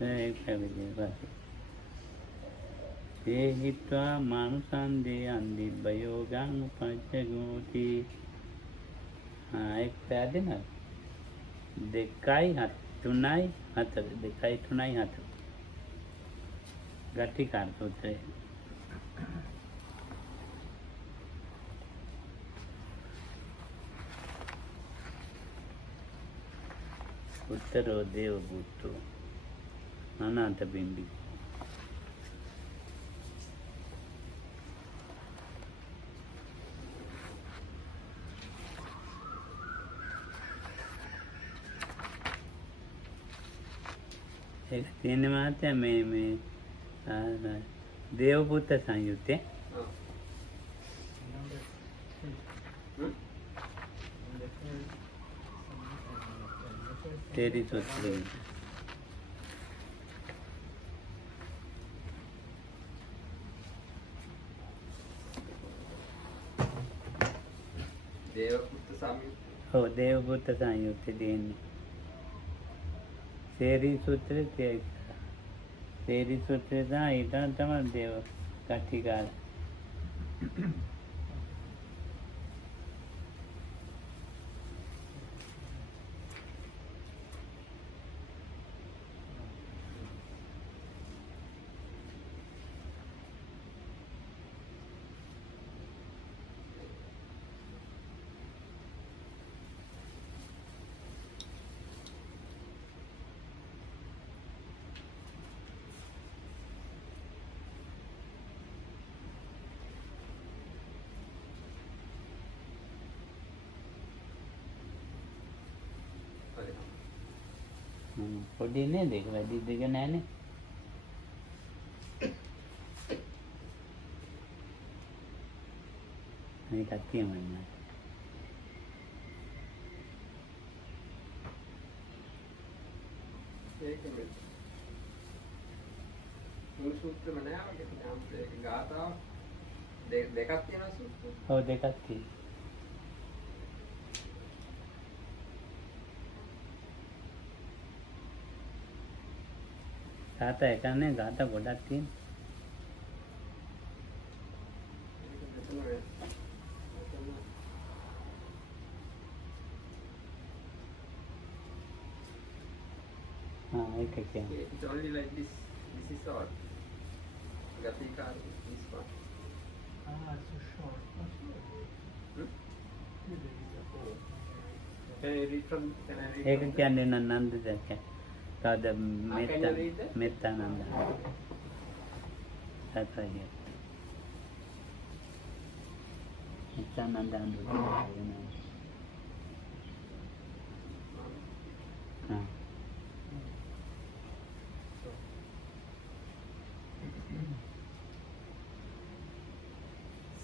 ඒ පැවිදි වාසේ ඒ හිත්වා මානුසන්දේ අන්දිබ්බයෝගං උපච්චගෝති. එක් පැදින 2 3 4 2 3 4 ගටිකාර සූත්‍රය. උත්තරෝ දේව පුත්තු අනන්ත බිම්බි. ඒක තියෙන්නේ මහත්තයා මේ දේවපුත්ත සංයුත්තේ තේරි සූත්‍රයේ දේවපුත්ත සමි. ඔව් දේවපුත්ත සංයුත්තේ තියෙන්නේ. තේරි සූත්‍රයේ තේරි සූත්‍රයේ තමයි දේව ගටිකාර. පොඩි නේද ඒක වැඩි දෙක නෑනේ. මේකක් තියෙනවා. ඒක මේ මුල් සූත්‍රම නෑ වගේ නම් ඒක ගාථා දෙකක් තියෙනවා සූත්‍ර. ඔව් දෙකක් තියෙනවා. ගාථා එකන්නේ ගාථා ගොඩක් තියෙනවා. ඒක කියන්නේ. It's only like this. This is all. Gatikar is this one. So short. Can I read from? Can I read? ඒක from කියන්නේ නන්ද දැක. තවද can you read that? මෙත්තානන්ද. සත්‍යය. මෙත්තානන්ද අඳුරගෙන.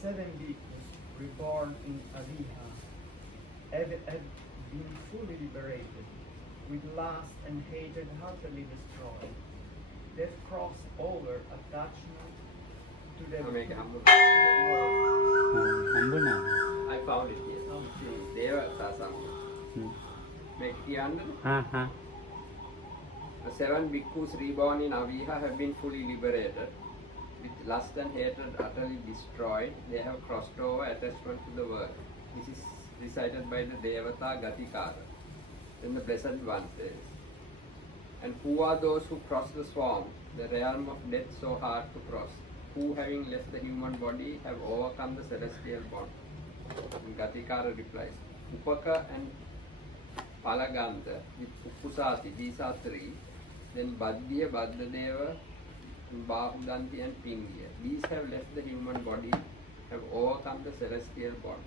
Seven bhikkhus reborn in Aviha have been fully liberated, with lust and hatred utterly destroyed. They've crossed over attachment to the Make a humble. හම්බුණා. I found it here. Devata Sangha. Make it under. හා The 7 bhikkhus reborn in Aviha have been fully liberated. With lust and hatred utterly destroyed, they have crossed over attachment to the world. This is recited by the Devata Gatikara. Then the Blessed One says, and who are those who cross the swamp, the realm of death so hard to cross, who having left the human body have overcome the celestial bond? And Gatikara replies, Upaka and Palaganta with Uppusati, these are 3. Then Baddiya, Baddadeva, Bahudanti and Pingya. These have left the human body, have overcome the celestial bond.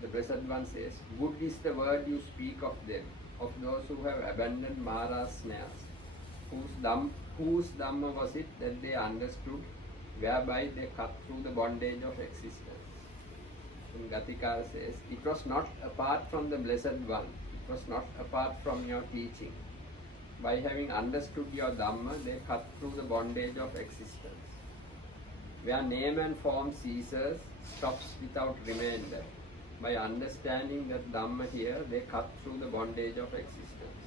The Blessed One says, good is the word you speak of them, of those who have abandoned Mara's snares, whose whose Dhamma was it that they understood, whereby they cut through the bondage of existence? And Gatikara says, it was not apart from the Blessed One, it was not apart from your teaching. By having understood your Dhamma, they cut through the bondage of existence. Where name and form ceases, stops without remainder. By understanding that Dhamma here, they cut through the bondage of existence.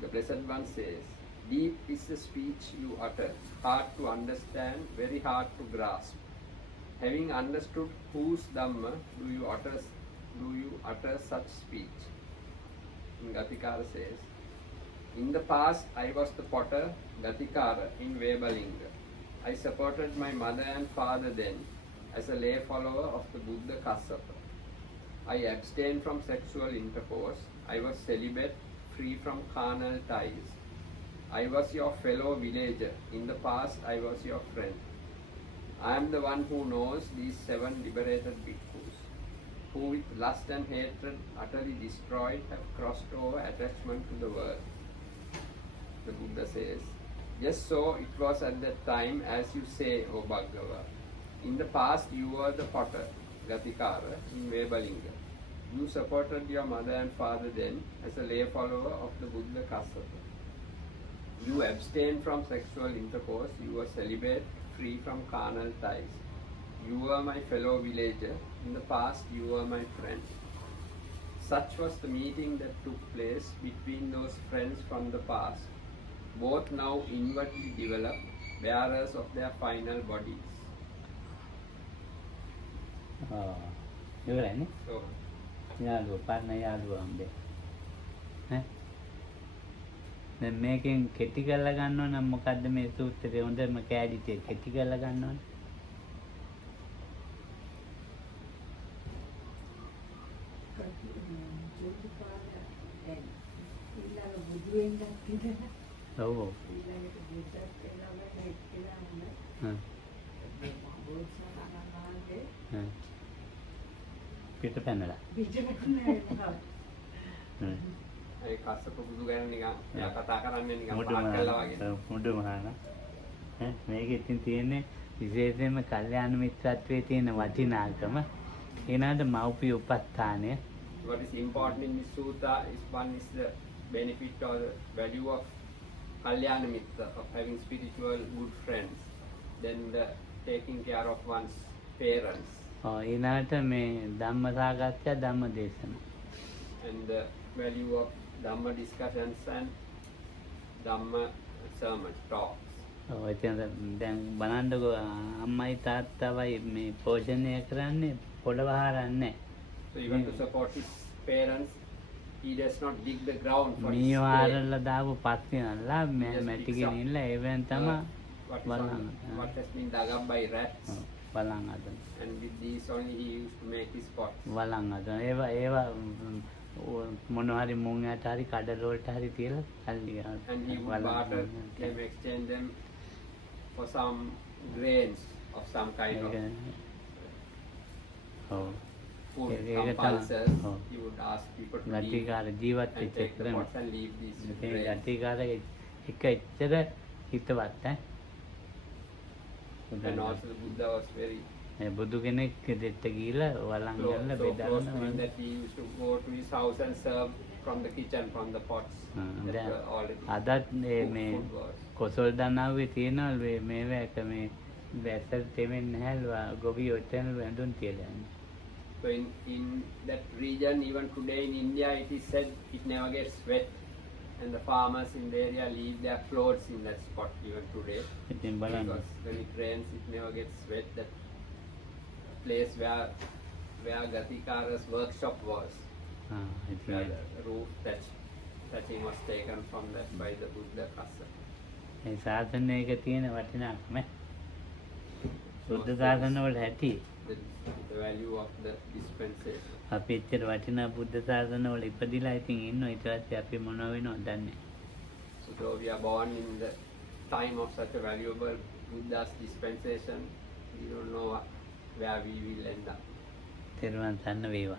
The Blessed One says, deep is the speech you utter, hard to understand, very hard to grasp. Having understood whose Dhamma do you utter such speech? And Gatikara says, in the past I was the potter, Gatikara, in Vebalinga. I supported my mother and father then as a lay follower of the Buddha Kassapa. I abstained from sexual intercourse. I was celibate, free from carnal ties. I was your fellow villager. In the past I was your friend. I am the one who knows these 7 liberated bhikkhus, who with lust and hatred utterly destroyed have crossed over attachment to the world. The Buddha says, just so it was at that time as you say, O Bhagava. In the past you were the potter, Gatikara, in Vebalinga. You supported your mother and father then as a lay follower of the Buddha Kassapa. You abstained from sexual intercourse, you were celibate, free from carnal ties. You were my fellow villager, in the past you were my friend. Such was the meeting that took place between those friends from the past, both now inwardly developed, bearers of their final bodies. ඉවරයිනේ. So, යාළුවෝ පරණ යාළුවෝ අම්බේ. ඈ දැන් මේකෙන් කෙටි කරලා ගන්නව නම් මොකද්ද මේ සූත්‍රයේ හොඳම කැඩිටේ කෙටි කරලා ගන්නවනේ. ඔව්. පිට පැනලා. ඒ කස්සප බුදු ගැන නිකන් එයා කතා කරන්නේ නිකන් පහත් කළා වගේ. මුඩු මහාන. මේක ඉතින් තියෙන්නේ විශේෂයෙන්ම කල්යාණ මිත්‍රත්වයේ තියෙන වටිනාකම. ඊනාට මෞපිය උපස්ථානය. What is important in this sutta is one is the benefit or the value of Kalyana Mitra, of having spiritual good friends, then the taking care of one's parents. ඊනාට මේ ධම්ම සාකච්ඡා ධම්ම දේශනා. And the value of Dhamma discussions and Dhamma sermons, talks. එතන දැන් බලන්නකෝ අම්මයි තාත්තවයි මේ පෝෂණය කරන්නේ පොළව හරන්නේ. So even to support his parents, he does not dig the ground for his මීව grave. හරලා දාපු පස්තිනල්ලා මැටි ගෙනින්න ඒවෙන් තමයි What has been dug up by rats, බලන් අදන. and with these only he used to make his pots. බලන් අදන. ඒවා මොනවා හරි මුං යට හරි කඩල වලට හරි තියලා කල්ලිය. And he would barter them, exchange them for some grains of some kind of ඔව්. food, ඒක some තමයි. pulses. ඔව්. He would ask people to leave ගතිකාර ජීවත් and වෙච්ච take the ක්‍රම. pots and leave these ඒ grains. ගතිකාර එක එච්චර හිතවත් ඈ. And also the Buddha was very බුදු කෙනෙක් දෙට ගිහිලා වළං close, ගල්ලා so close to him බෙදන්න. that he used to go to his house and serve from the kitchen, from the pots that දැන් were already අදත් මේ food was. කොසල් දනාවේ තියෙනවලු මේවා එක මේ වැස්සට තෙමෙන්නේ නැහැලු ගොවි ඔතනලු ඇඳුම් තියලා යන්නේ. So in that region, even today in India, it is said it never gets wet, and the farmers in the area leave their clothes in that spot even today. ඉතින් බලන්න. Because when it rains, it never gets wet. That place where Gatikara's workshop was, ඉතින් where the roof thatching was taken from that by the Buddha Kassapa. ඒ ශාසනයක තියෙන වටිනාකම බුද්ධ ශාසන වල ඇති. The value of the dispensation. අපි එච්චර වටිනා බුද්ධ ශාසන වල ඉපදිලා ඉතින් ඉන්නවා ඊට පස්සේ අපි මොනව වෙනවද දන්නේ. So though we are born in the time of such a valuable Buddha's dispensation, we don't know where we will end up. තෙරුවන් සරණ වේවා.